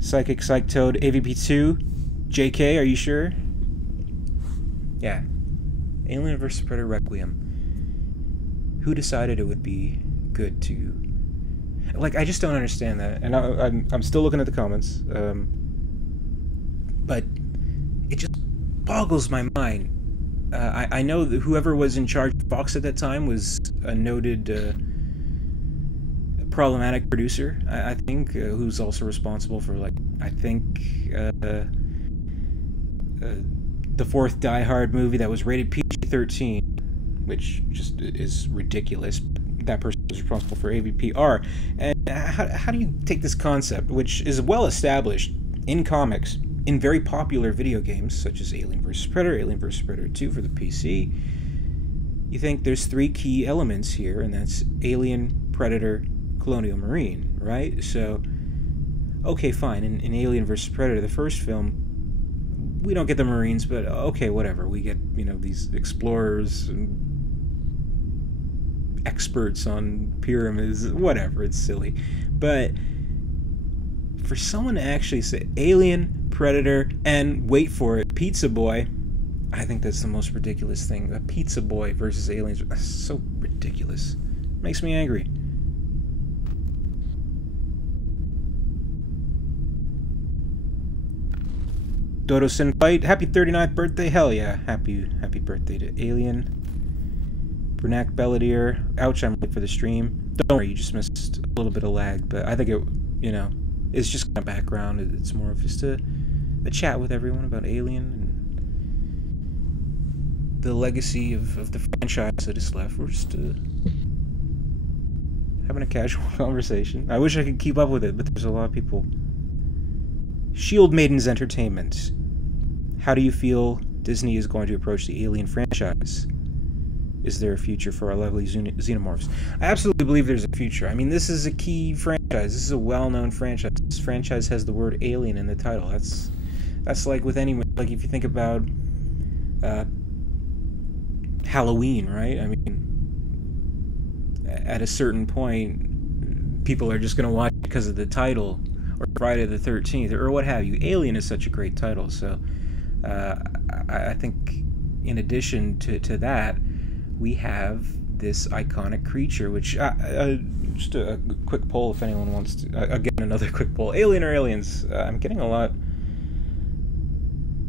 Psychic Psych Toad, AVP2. JK, are you sure? Yeah. Alien vs. Predator Requiem. Who decided it would be good to... Like, I just don't understand that. And I'm still looking at the comments. But it just boggles my mind. I know that whoever was in charge of Fox at that time was a noted problematic producer, I think, who's also responsible for, like, I think, the fourth Die Hard movie that was rated PG-13, which just is ridiculous. That person is responsible for AVPR. And how do you take this concept, which is well established in comics, in very popular video games, such as Alien vs. Predator, Alien vs. Predator 2 for the PC, you think there's three key elements here, and that's Alien, Predator, Colonial Marine, right? So, okay, fine. In Alien vs. Predator, the first film, we don't get the Marines, but okay, whatever. We get, these explorers and experts on pyramids, whatever. It's silly. But for someone to actually say Alien, Predator, and wait for it, Pizza Boy, I think that's the most ridiculous thing. A Pizza Boy versus aliens. That's so ridiculous. Makes me angry. Dodo Sinfight, happy 39th birthday. Hell yeah. Happy birthday to Alien. Bernac Belladere, ouch, I'm late for the stream. Don't worry, you just missed a little bit of lag, but I think it, it's just kind of background. It's more of just a chat with everyone about Alien and the legacy of the franchise that is left. We're just having a casual conversation. I wish I could keep up with it, but there's a lot of people. Shield Maidens Entertainment. How do you feel Disney is going to approach the Alien franchise? Is there a future for our lovely xenomorphs? I absolutely believe there's a future. I mean, this is a key franchise. This is a well-known franchise. This franchise has the word alien in the title. That's like with any, like if you think about Halloween, right? I mean, at a certain point, people are just going to watch it because of the title, or Friday the 13th, or what have you. Alien is such a great title, so I think in addition to that, we have this iconic creature, which just a quick poll if anyone wants to. Again, another quick poll: Alien or Aliens? I'm getting a lot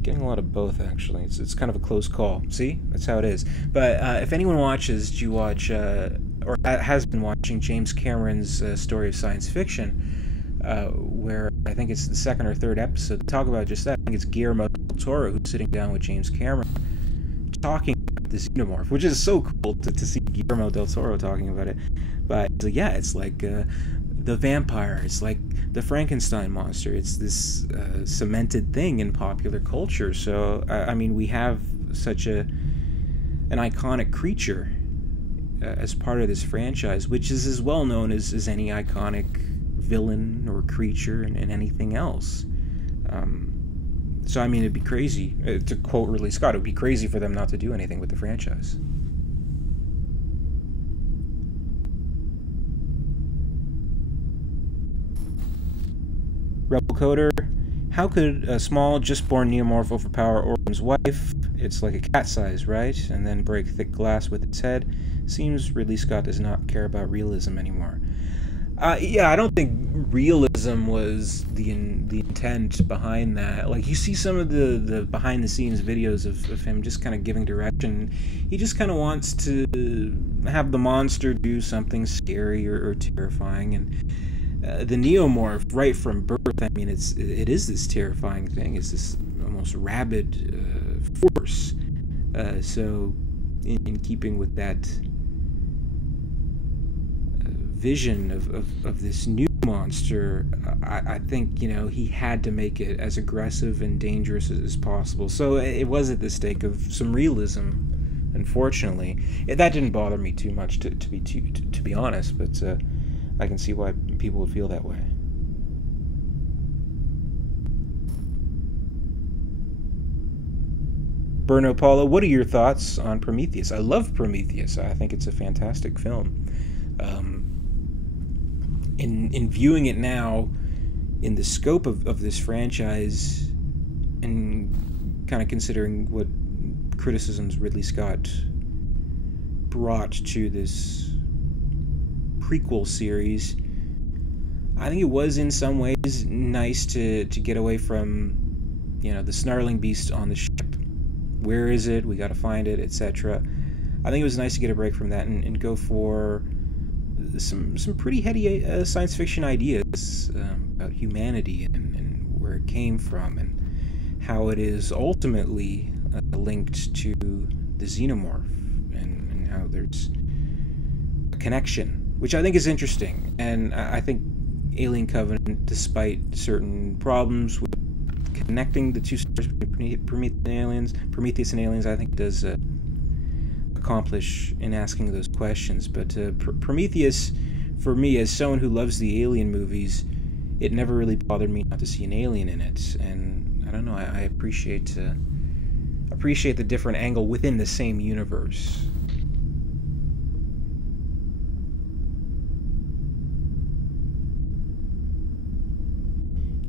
of both, actually. It's kind of a close call. See, that's how it is. But if anyone watches, do you watch or has been watching James Cameron's Story of Science Fiction, where I think it's the second or third episode to talk about just that. I think it's Guillermo del Toro who's sitting down with James Cameron talking about the xenomorph, which is so cool to see Guillermo del Toro talking about it. But yeah, it's like the vampire, it's like the Frankenstein monster. It's this cemented thing in popular culture. So I mean, we have such an iconic creature as part of this franchise, which is as well known as any iconic villain or creature and anything else. So, I mean, it'd be crazy, to quote Ridley Scott, it would be crazy for them not to do anything with the franchise. Rebel Coder, how could a small, just-born neomorph overpower Orgrim's wife? It's like a cat size, right? And then break thick glass with its head. Seems Ridley Scott does not care about realism anymore. Yeah, I don't think realism was the intent behind that. Like, you see some of the behind-the-scenes videos of him just kind of giving direction. He just kind of wants to have the monster do something scary or terrifying. And the neomorph, right from birth, I mean, it is this terrifying thing. It's this almost rabid force. So, in keeping with that vision of this new monster, I think, he had to make it as aggressive and dangerous as possible. So it was at the stake of some realism, unfortunately. That didn't bother me too much, to be honest, but I can see why people would feel that way. Berno Paulo, what are your thoughts on Prometheus? I love Prometheus. I think it's a fantastic film. In viewing it now, in the scope of this franchise, and kind of considering what criticisms Ridley Scott brought to this prequel series, I think it was in some ways nice to get away from, the snarling beast on the ship where is it, we got to find it, etc. I think it was nice to get a break from that and go for some pretty heady science fiction ideas about humanity and where it came from and how it is ultimately linked to the xenomorph and how there's a connection, which I think is interesting. And I think Alien Covenant, despite certain problems with connecting the two stars between Prometheus and Aliens, I think does accomplish in asking those questions. But Prometheus, for me, as someone who loves the Alien movies, it never really bothered me not to see an alien in it. And I don't know, I appreciate the different angle within the same universe.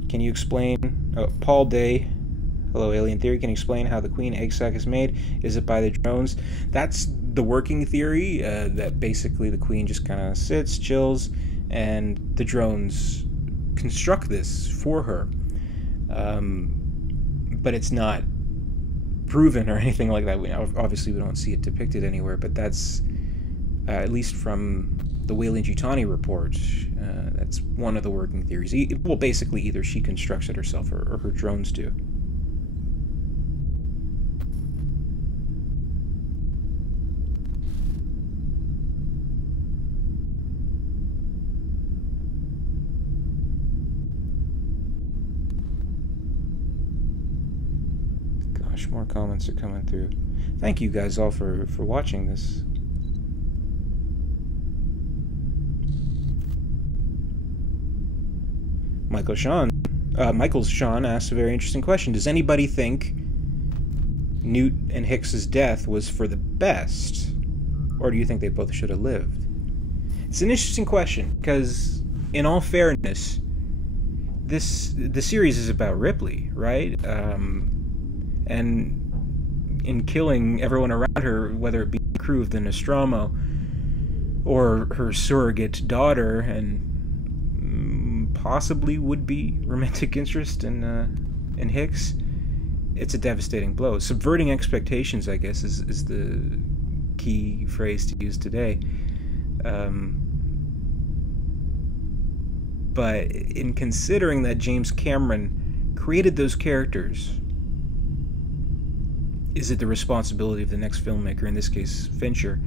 Can you explain, Paul Day, hello Alien Theory, can you explain how the queen egg sac is made? Is it by the drones? That's the working theory, that basically the queen just kind of sits, chills, and the drones construct this for her. But it's not proven or anything like that. Obviously we don't see it depicted anywhere, but that's, at least from the Weyland-Yutani report, that's one of the working theories. Well, basically either she constructs it herself or her drones do. Gosh, more comments are coming through. Thank you guys all for watching this. Michael Sean asked a very interesting question. Does anybody think Newt and Hicks's death was for the best, or do you think they both should have lived? It's an interesting question, because in all fairness, the series is about Ripley, right? And in killing everyone around her, whether it be the crew of the Nostromo or her surrogate daughter and possibly would-be romantic interest in Hicks, it's a devastating blow. Subverting expectations, I guess, is the key phrase to use today. But in considering that James Cameron created those characters, is it the responsibility of the next filmmaker, in this case Fincher,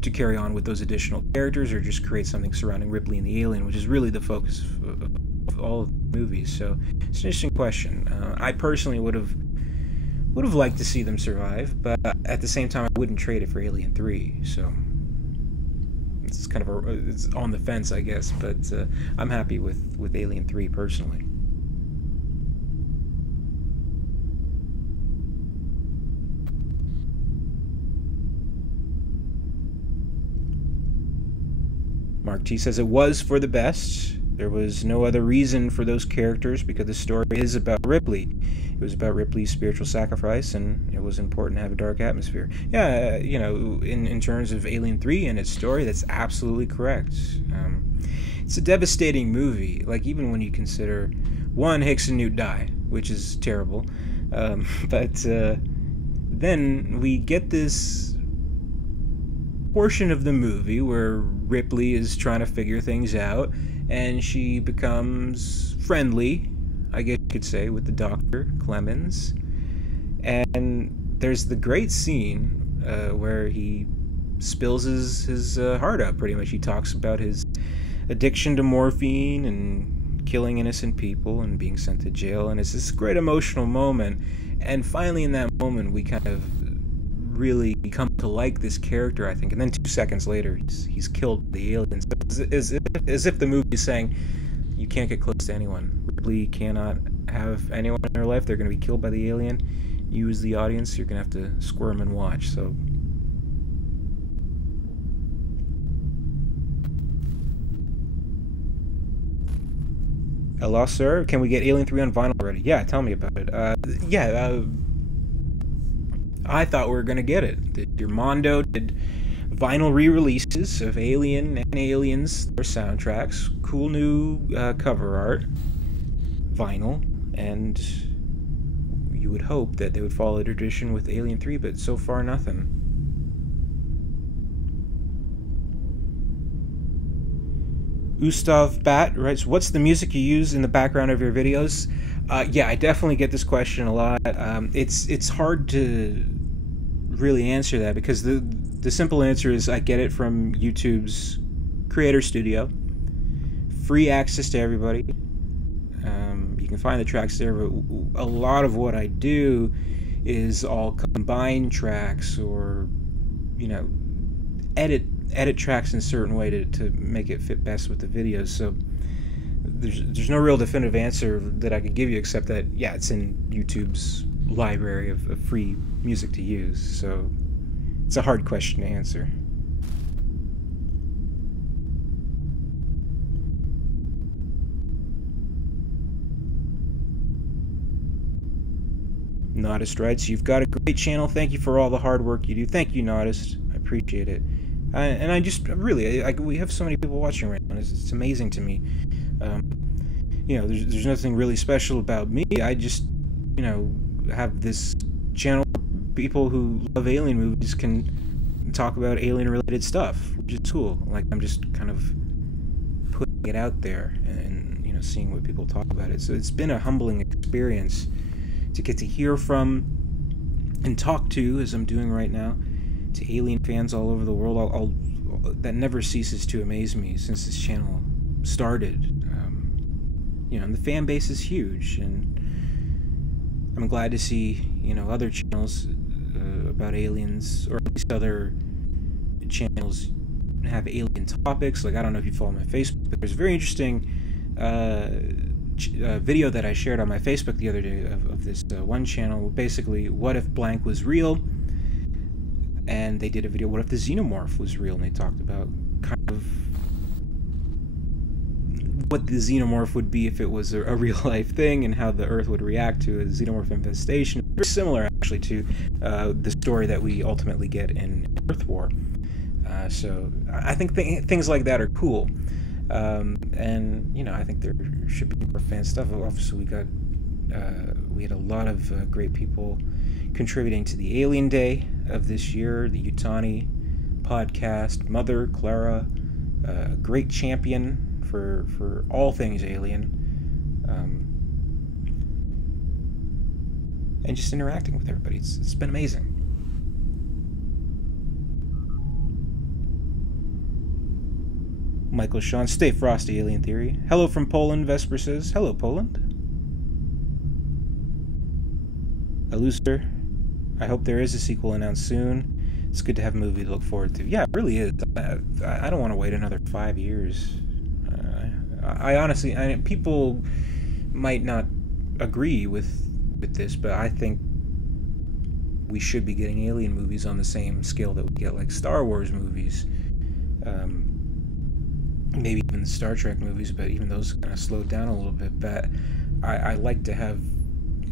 to carry on with those additional characters, or just create something surrounding Ripley and the alien, which is really the focus of all of the movies? So it's an interesting question. I personally would have liked to see them survive, but at the same time I wouldn't trade it for Alien 3, so it's kind of it's on the fence, I guess, but I'm happy with Alien 3 personally. Mark T says it was for the best. There was no other reason for those characters, because the story is about Ripley. It was about Ripley's spiritual sacrifice, and it was important to have a dark atmosphere. Yeah, you know, in terms of Alien 3 and its story, that's absolutely correct. It's a devastating movie. Like, even when you consider, one, Hicks and Newt die, which is terrible. But then we get this portion of the movie where Ripley is trying to figure things out, and she becomes friendly, I guess you could say, with the Dr. Clemens. And there's the great scene where he spills his heart out, pretty much. He talks about his addiction to morphine and killing innocent people and being sent to jail, and it's this great emotional moment. And finally in that moment we kind of really come to like this character, I think, and then 2 seconds later he's killed by the aliens. As if the movie is saying, you can't get close to anyone. Ripley cannot have anyone in her life. They're going to be killed by the alien. You as the audience, you're going to have to squirm and watch. So hello, sir. Can we get Alien 3 on vinyl already? Yeah, tell me about it. I thought we were going to get it. Mondo did vinyl re-releases of Alien and Aliens, their soundtracks, cool new cover art, vinyl, and you would hope that they would follow tradition with Alien 3, but so far nothing. Ustav Bat writes, what's the music you use in the background of your videos? Yeah, I definitely get this question a lot. It's hard to really answer that, because the simple answer is I get it from YouTube's Creator Studio. Free access to everybody. You can find the tracks there, but a lot of what I do is all combine tracks, or, you know, edit tracks in a certain way to make it fit best with the videos. So there's no real definitive answer that I could give you, except that, yeah, it's in YouTube's library of free music to use. So it's a hard question to answer. Nodist writes, you've got a great channel. Thank you for all the hard work you do. Thank you, Nodist. I appreciate it. And I just really, we have so many people watching right now. It's amazing to me. You know, there's nothing really special about me. I just, you know, have this channel where people who love alien movies can talk about alien-related stuff, which is cool. Like, I'm just kind of putting it out there and, you know, seeing what people talk about it. So it's been a humbling experience to get to hear from and talk to, as I'm doing right now, to alien fans all over the world. That never ceases to amaze me since this channel started. You know, and the fan base is huge, and I'm glad to see, you know, other channels about aliens, or at least other channels have alien topics. Like, I don't know if you follow my Facebook, but there's a very interesting video that I shared on my Facebook the other day of this one channel. Basically, what if blank was real? And they did a video, what if the xenomorph was real? And they talked about kind of what the xenomorph would be if it was a real life thing, and how the Earth would react to a xenomorph infestation. Very similar, actually, to the story that we ultimately get in Earth War. So I think things like that are cool. And, you know, I think there should be more fan stuff. Obviously, we had a lot of great people contributing to the Alien Day of this year. The Utani podcast, Mother, Clara, a great champion for all things alien, and just interacting with everybody. It's been amazing. Michael Sean, stay frosty, Alien Theory. Hello from Poland, Vesper says. Hello, Poland. Eluster, I hope there is a sequel announced soon. It's good to have a movie to look forward to. Yeah, it really is. I don't want to wait another 5 years. I honestly, people might not agree with this, but I think we should be getting alien movies on the same scale that we get, like, Star Wars movies. Maybe even the Star Trek movies, but even those kind of slowed down a little bit. But I like to have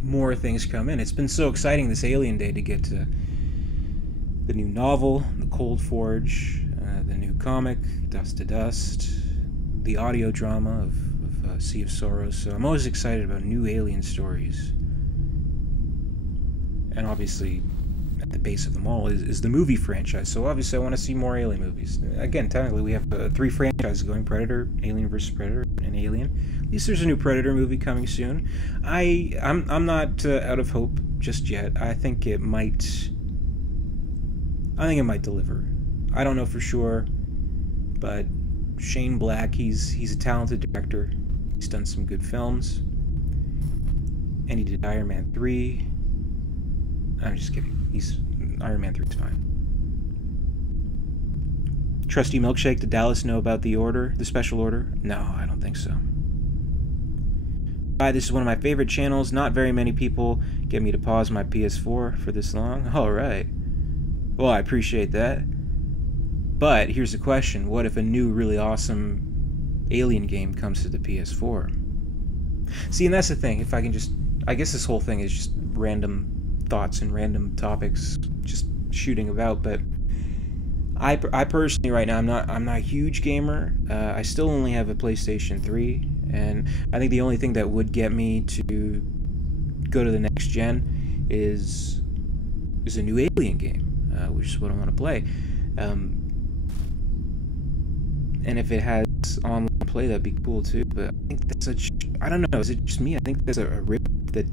more things come in. It's been so exciting this Alien Day to get to the new novel, The Cold Forge, the new comic, Dust to Dust, the audio drama of Sea of Sorrows. So I'm always excited about new alien stories. And obviously, at the base of them all is the movie franchise. So obviously I want to see more Alien movies. Again, technically we have 3 franchises going: Predator, Alien vs. Predator, and Alien. At least there's a new Predator movie coming soon. I'm not out of hope just yet. I think it might deliver. I don't know for sure, but Shane Black, he's a talented director. He's done some good films, and he did Iron Man 3. I'm just kidding. Iron Man 3 is fine. Trusty Milkshake, did Dallas know about the special order? No, I don't think so. Hi, this is one of my favorite channels. Not very many people get me to pause my PS4 for this long. Alright. Well, I appreciate that. But here's the question. What if a new, really awesome Alien game comes to the PS4? See, and that's the thing. If I can just... I guess this whole thing is just random thoughts and random topics just shooting about, but I personally right now I'm not a huge gamer. I still only have a PlayStation 3, and I think the only thing that would get me to go to the next gen is a new Alien game, which is what I want to play. And if it has online play, that'd be cool too. But I think that's I don't know, is it just me? I think there's a rip that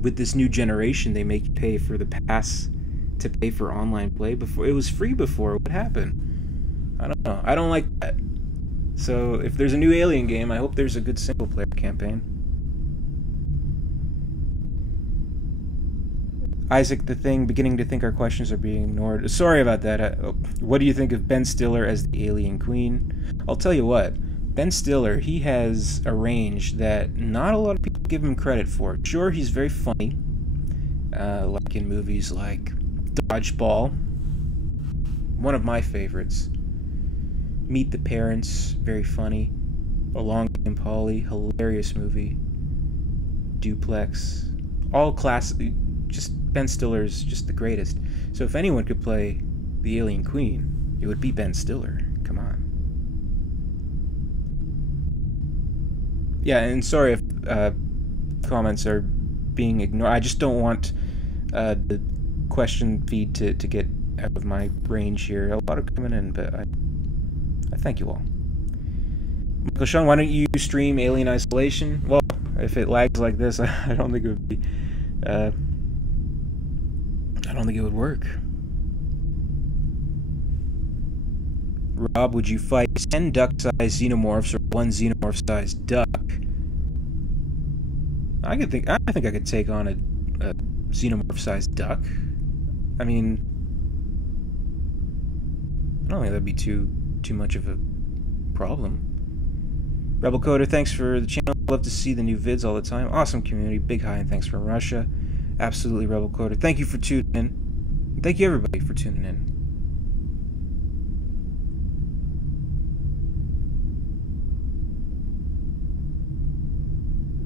with this new generation, they make you pay for the pass to pay for online play. Before it was free before. What happened? I don't know. I don't like that. So if there's a new Alien game, I hope there's a good single player campaign. Isaac the Thing, beginning to think our questions are being ignored. Sorry about that. What do you think of Ben Stiller as the Alien Queen? I'll tell you what. Ben Stiller, he has a range that not a lot of people give him credit for. Sure, he's very funny, like in movies like Dodgeball, one of my favorites. Meet the Parents, very funny. Along Came Polly, hilarious movie. Duplex, all classic. Just Ben Stiller's just the greatest. So if anyone could play the Alien Queen, it would be Ben Stiller. Come on. Yeah, and sorry if comments are being ignored. I just don't want the question feed to get out of my range here. A lot are coming in, but I thank you all. Michael Sean, why don't you stream Alien Isolation? Well, if it lags like this, I don't think it would be. I don't think it would work. Rob, would you fight 10 duck-sized xenomorphs or 1 xenomorph-sized duck? I think I could take on a xenomorph-sized duck. I mean, I don't think that'd be too much of a problem. Rebel Coder, thanks for the channel. Love to see the new vids all the time. Awesome community. Big hi and thanks from Russia. Absolutely, Rebel Coder. Thank you for tuning in. Thank you everybody for tuning in.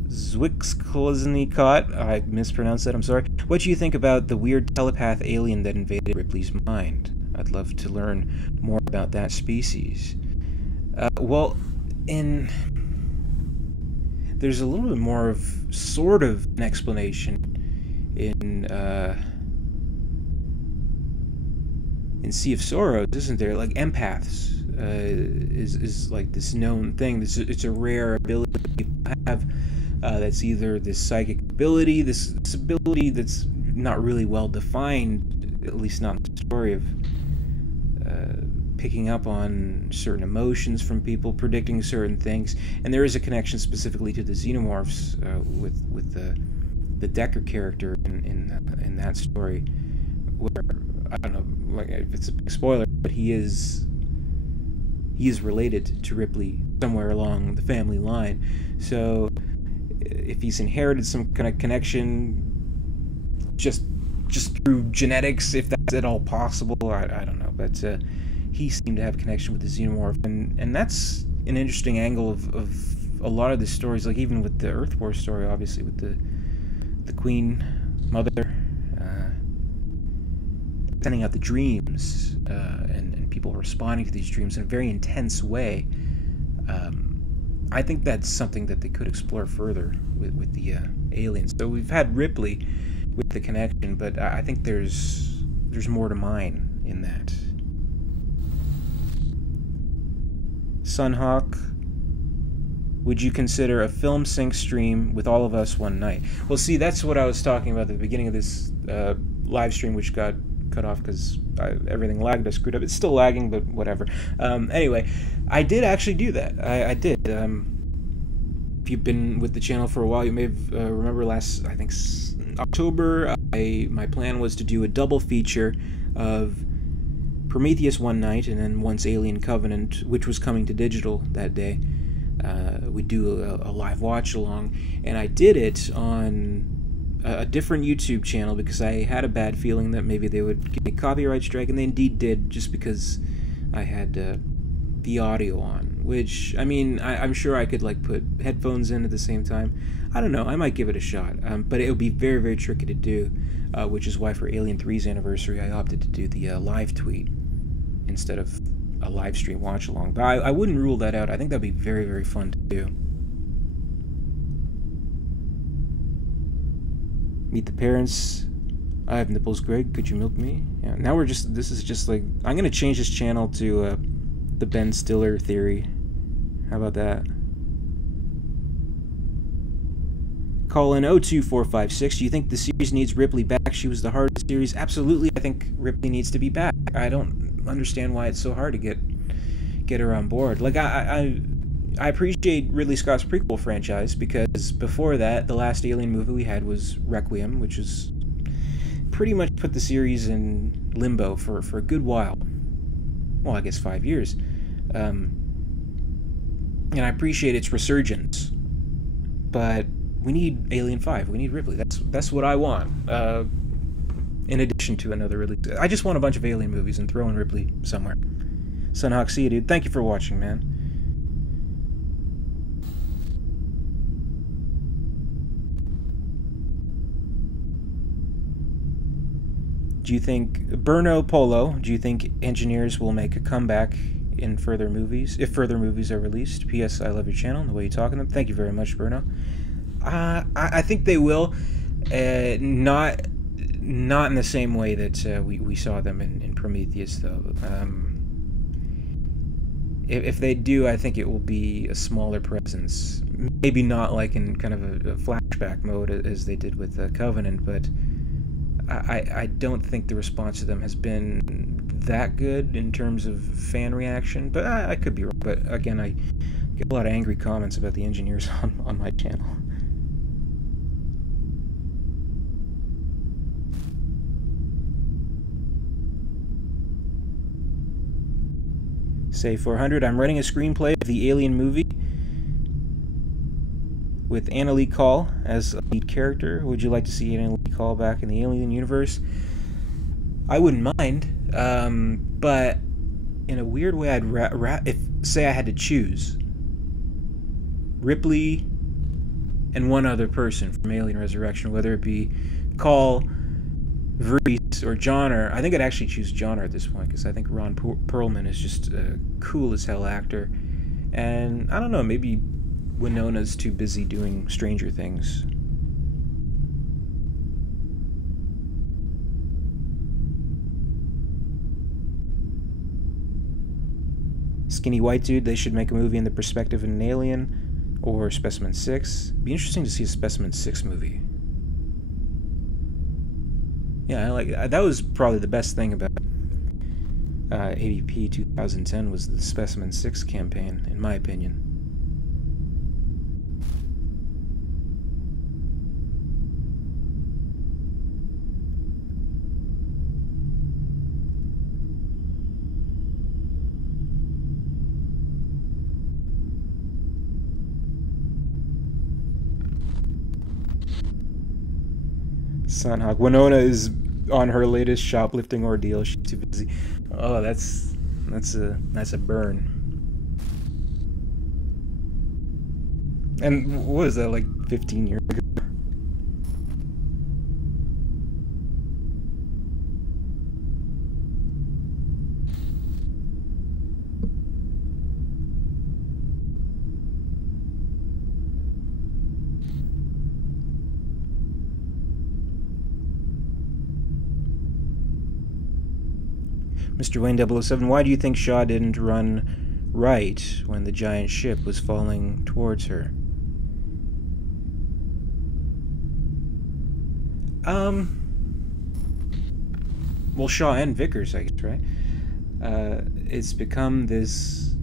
Zwixklaznikot, I mispronounced that, I'm sorry. What do you think about the weird telepath alien that invaded Ripley's mind? I'd love to learn more about that species. Well, there's a little bit more of sort of an explanation in Sea of Sorrows, isn't there? Like empaths is like this known thing. It's a rare ability people have. That's either this psychic ability, this ability that's not really well defined, at least not in the story, of picking up on certain emotions from people, predicting certain things, and there is a connection specifically to the xenomorphs with the Decker character in that story, where I don't know, like if it's a big spoiler, but he is related to Ripley somewhere along the family line. So if he's inherited some kind of connection just through genetics, if that's at all possible, I don't know, but he seemed to have a connection with the xenomorph, and that's an interesting angle of a lot of the stories, like even with the Earth War story, obviously with the Queen Mother sending out the dreams, and people responding to these dreams in a very intense way. I think that's something that they could explore further with the aliens. So we've had Ripley with the connection, but I think there's more to mine in that. Sunhawk, would you consider a film sync stream with all of us one night? Well, see, that's what I was talking about at the beginning of this live stream, which got cut off because everything lagged. I screwed up. It's still lagging, but whatever. Anyway, I did actually do that. I did. If you've been with the channel for a while, you may have remember last, I think, October, my plan was to do a double feature of Prometheus one night, and then once Alien Covenant, which was coming to digital that day, we'd do a live watch along, and I did it on a different YouTube channel because I had a bad feeling that maybe they would give me a copyright strike, and they indeed did, just because I had the audio on, which, I mean, I'm sure I could like put headphones in at the same time. I don't know, I might give it a shot, but it would be very, very tricky to do, which is why for Alien 3's anniversary I opted to do the live tweet instead of a live stream watch along. But I wouldn't rule that out. I think that'd be very, very fun to do. Meet the parents. I have nipples, Greg. Could you milk me? Yeah. Now we're just. This is just like. I'm gonna change this channel to the Ben Stiller theory. How about that? Call in 02456. Do you think the series needs Ripley back? She was the heart of the series. Absolutely, I think Ripley needs to be back. I don't understand why it's so hard to get her on board. Like I appreciate Ridley Scott's prequel franchise, because before that, the last Alien movie we had was Requiem, which was pretty much put the series in limbo for a good while. Well, I guess 5 years. And I appreciate its resurgence, but we need Alien 5. We need Ripley. That's what I want. In addition to another Ridley. I just want a bunch of Alien movies and throw in Ripley somewhere. Sunhawk, see you, dude. Thank you for watching, man. Do you think Berno Polo? Do you think engineers will make a comeback in further movies if further movies are released? P.S. I love your channel and the way you talk in them. Thank you very much, Berno. I think they will. Not in the same way that we saw them in Prometheus, though. If they do, I think it will be a smaller presence. Maybe not like in kind of a flashback mode as they did with Covenant, but I don't think the response to them has been that good in terms of fan reaction. But I could be wrong. But again, I get a lot of angry comments about the engineers on my channel. Say 400. I'm writing a screenplay of the Alien movie with Annalee Call as a lead character. Would you like to see Annalee Call back in the Alien universe? I wouldn't mind, but in a weird way, if say I had to choose Ripley and one other person from Alien Resurrection, whether it be Call, Vreese, or Johnner. I think I'd actually choose Johnner at this point, because I think Ron Perlman is just a cool as hell actor. And I don't know, maybe Winona's too busy doing Stranger Things. Skinny White Dude, they should make a movie in the perspective of an alien, or Specimen 6. Be interesting to see a Specimen 6 movie. Yeah, that was probably the best thing about AVP 2010 was the Specimen 6 campaign, in my opinion. Sunhawk. Winona is on her latest shoplifting ordeal. She's too busy. Oh, that's a burn. And what is that, like 15 years ago? Mr. Wayne 007, why do you think Shaw didn't run right when the giant ship was falling towards her? Well, Shaw and Vickers, I guess, right? It's become this...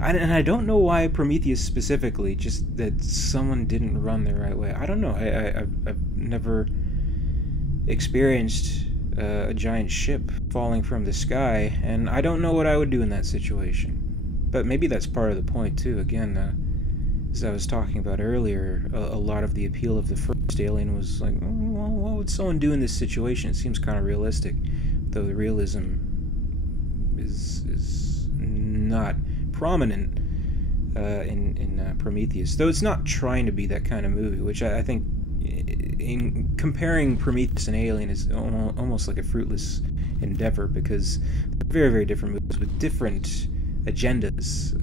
And I don't know why Prometheus specifically, just that someone didn't run the right way. I don't know. I've never experienced a giant ship falling from the sky, and I don't know what I would do in that situation. But maybe that's part of the point too. Again, as I was talking about earlier, a lot of the appeal of the first Alien was like, well, what would someone do in this situation? It seems kind of realistic, though the realism is not prominent in Prometheus. Though it's not trying to be that kind of movie, which I think, in comparing Prometheus and Alien is almost like a fruitless endeavor, because they're very, very different movies with different agendas.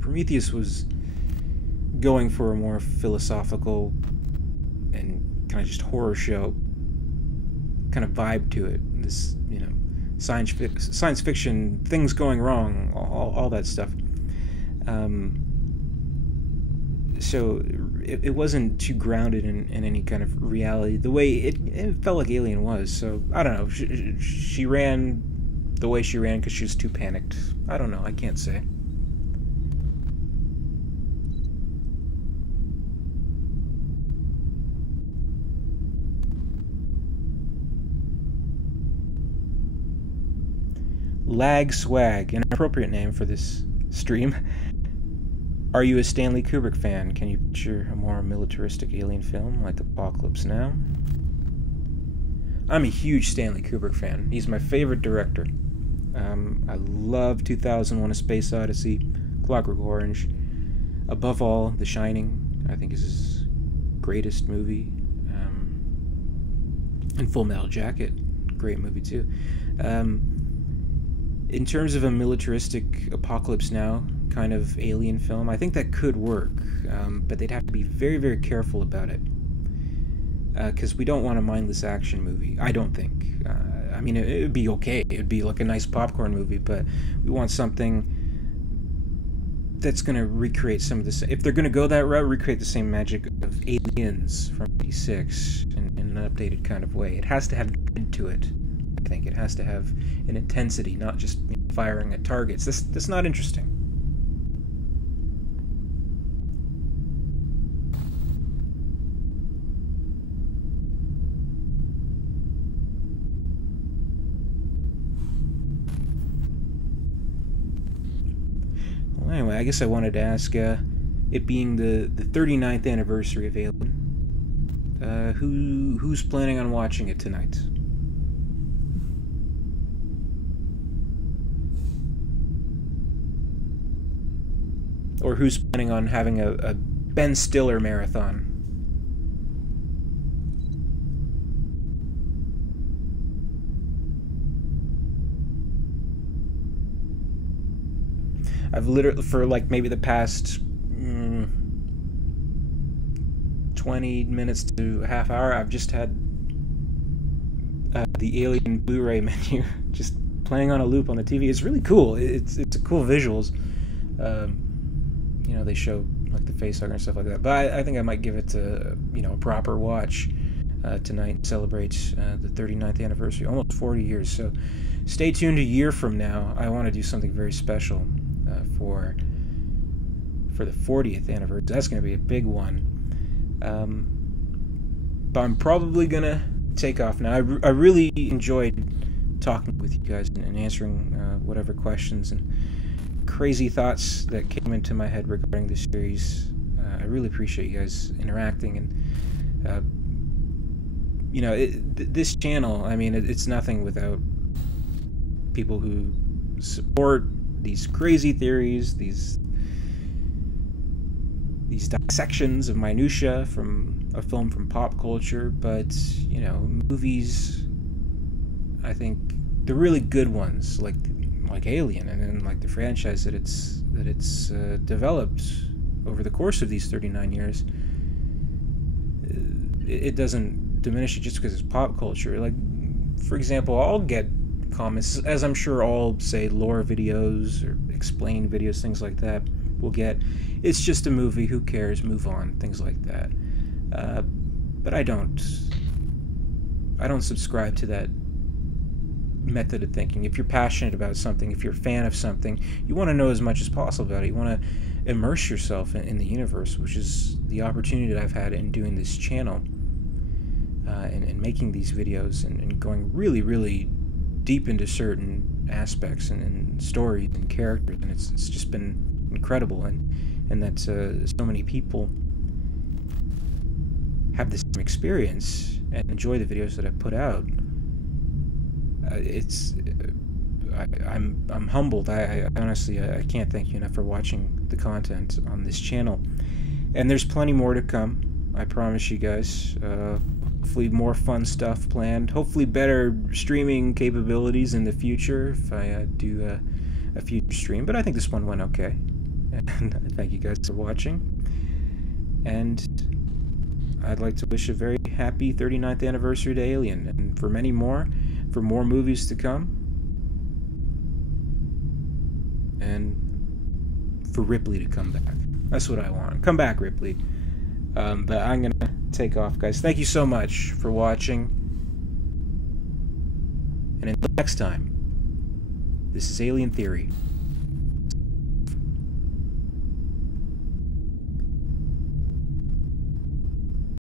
Prometheus was going for a more philosophical and kind of just horror show kind of vibe to it. This, science fiction, things going wrong, all that stuff. So it wasn't too grounded in any kind of reality, the way it felt like Alien was. So I don't know. She ran the way she ran because she was too panicked. I don't know. I can't say. Lag Swag, an appropriate name for this stream. Are you a Stanley Kubrick fan? Can you picture a more militaristic alien film like Apocalypse Now? I'm a huge Stanley Kubrick fan. He's my favorite director. I love 2001: A Space Odyssey, Clockwork Orange. Above all, The Shining, I think, is his greatest movie. And Full Metal Jacket, great movie too. In terms of a militaristic Apocalypse Now kind of alien film, I think that could work, but they'd have to be very, very careful about it, because we don't want a mindless action movie, I don't think. I mean, it would be okay, it would be like a nice popcorn movie, but we want something that's going to recreate some of this. If they're going to go that route, recreate the same magic of Aliens from '86 in an updated kind of way. It has to have dread to it. I think it has to have an intensity, not just firing at targets. That's not interesting. Well, anyway, I guess I wanted to ask, it being the 39th anniversary of Alien, who's planning on watching it tonight? Or who's planning on having a Ben Stiller marathon? I've literally, for like maybe the past 20 minutes to a half hour, I've just had the Alien Blu-ray menu just playing on a loop on the TV. It's really cool. It's cool visuals. They show like the facehugger and stuff like that. But I think I might give it a proper watch tonight and celebrate the 39th anniversary, almost 40 years. So stay tuned a year from now. I want to do something very special for the 40th anniversary. That's going to be a big one. But I'm probably going to take off now. I really enjoyed talking with you guys and answering whatever questions and crazy thoughts that came into my head regarding this series. I really appreciate you guys interacting, and this channel, I mean, it's nothing without people who support these crazy theories, these dissections of minutia from a film from pop culture. But movies, I think the really good ones, like Alien, and then like the franchise that it's developed over the course of these 39 years, it doesn't diminish it just because it's pop culture. Like, for example, I'll get comments, as I'm sure all, say, lore videos or explain videos, things like that, will get, it's just a movie, who cares, move on, things like that. But I don't subscribe to that method of thinking. If you're passionate about something, if you're a fan of something, you want to know as much as possible about it. You want to immerse yourself in the universe, which is the opportunity that I've had in doing this channel, and making these videos, and going really, really deep into certain aspects and stories and characters, and it's just been incredible, and that so many people have the same experience and enjoy the videos that I put out. I'm humbled. I honestly, I can't thank you enough for watching the content on this channel, and there's plenty more to come, I promise you guys. Hopefully more fun stuff planned, hopefully better streaming capabilities in the future if I do a future stream, but I think this one went okay, and thank you guys for watching, and I'd like to wish a very happy 39th anniversary to Alien, and for many more, for more movies to come, and for Ripley to come back. That's what I want. Come back, Ripley. But I'm going to take off, guys. Thank you so much for watching. And until next time, this is Alien Theory.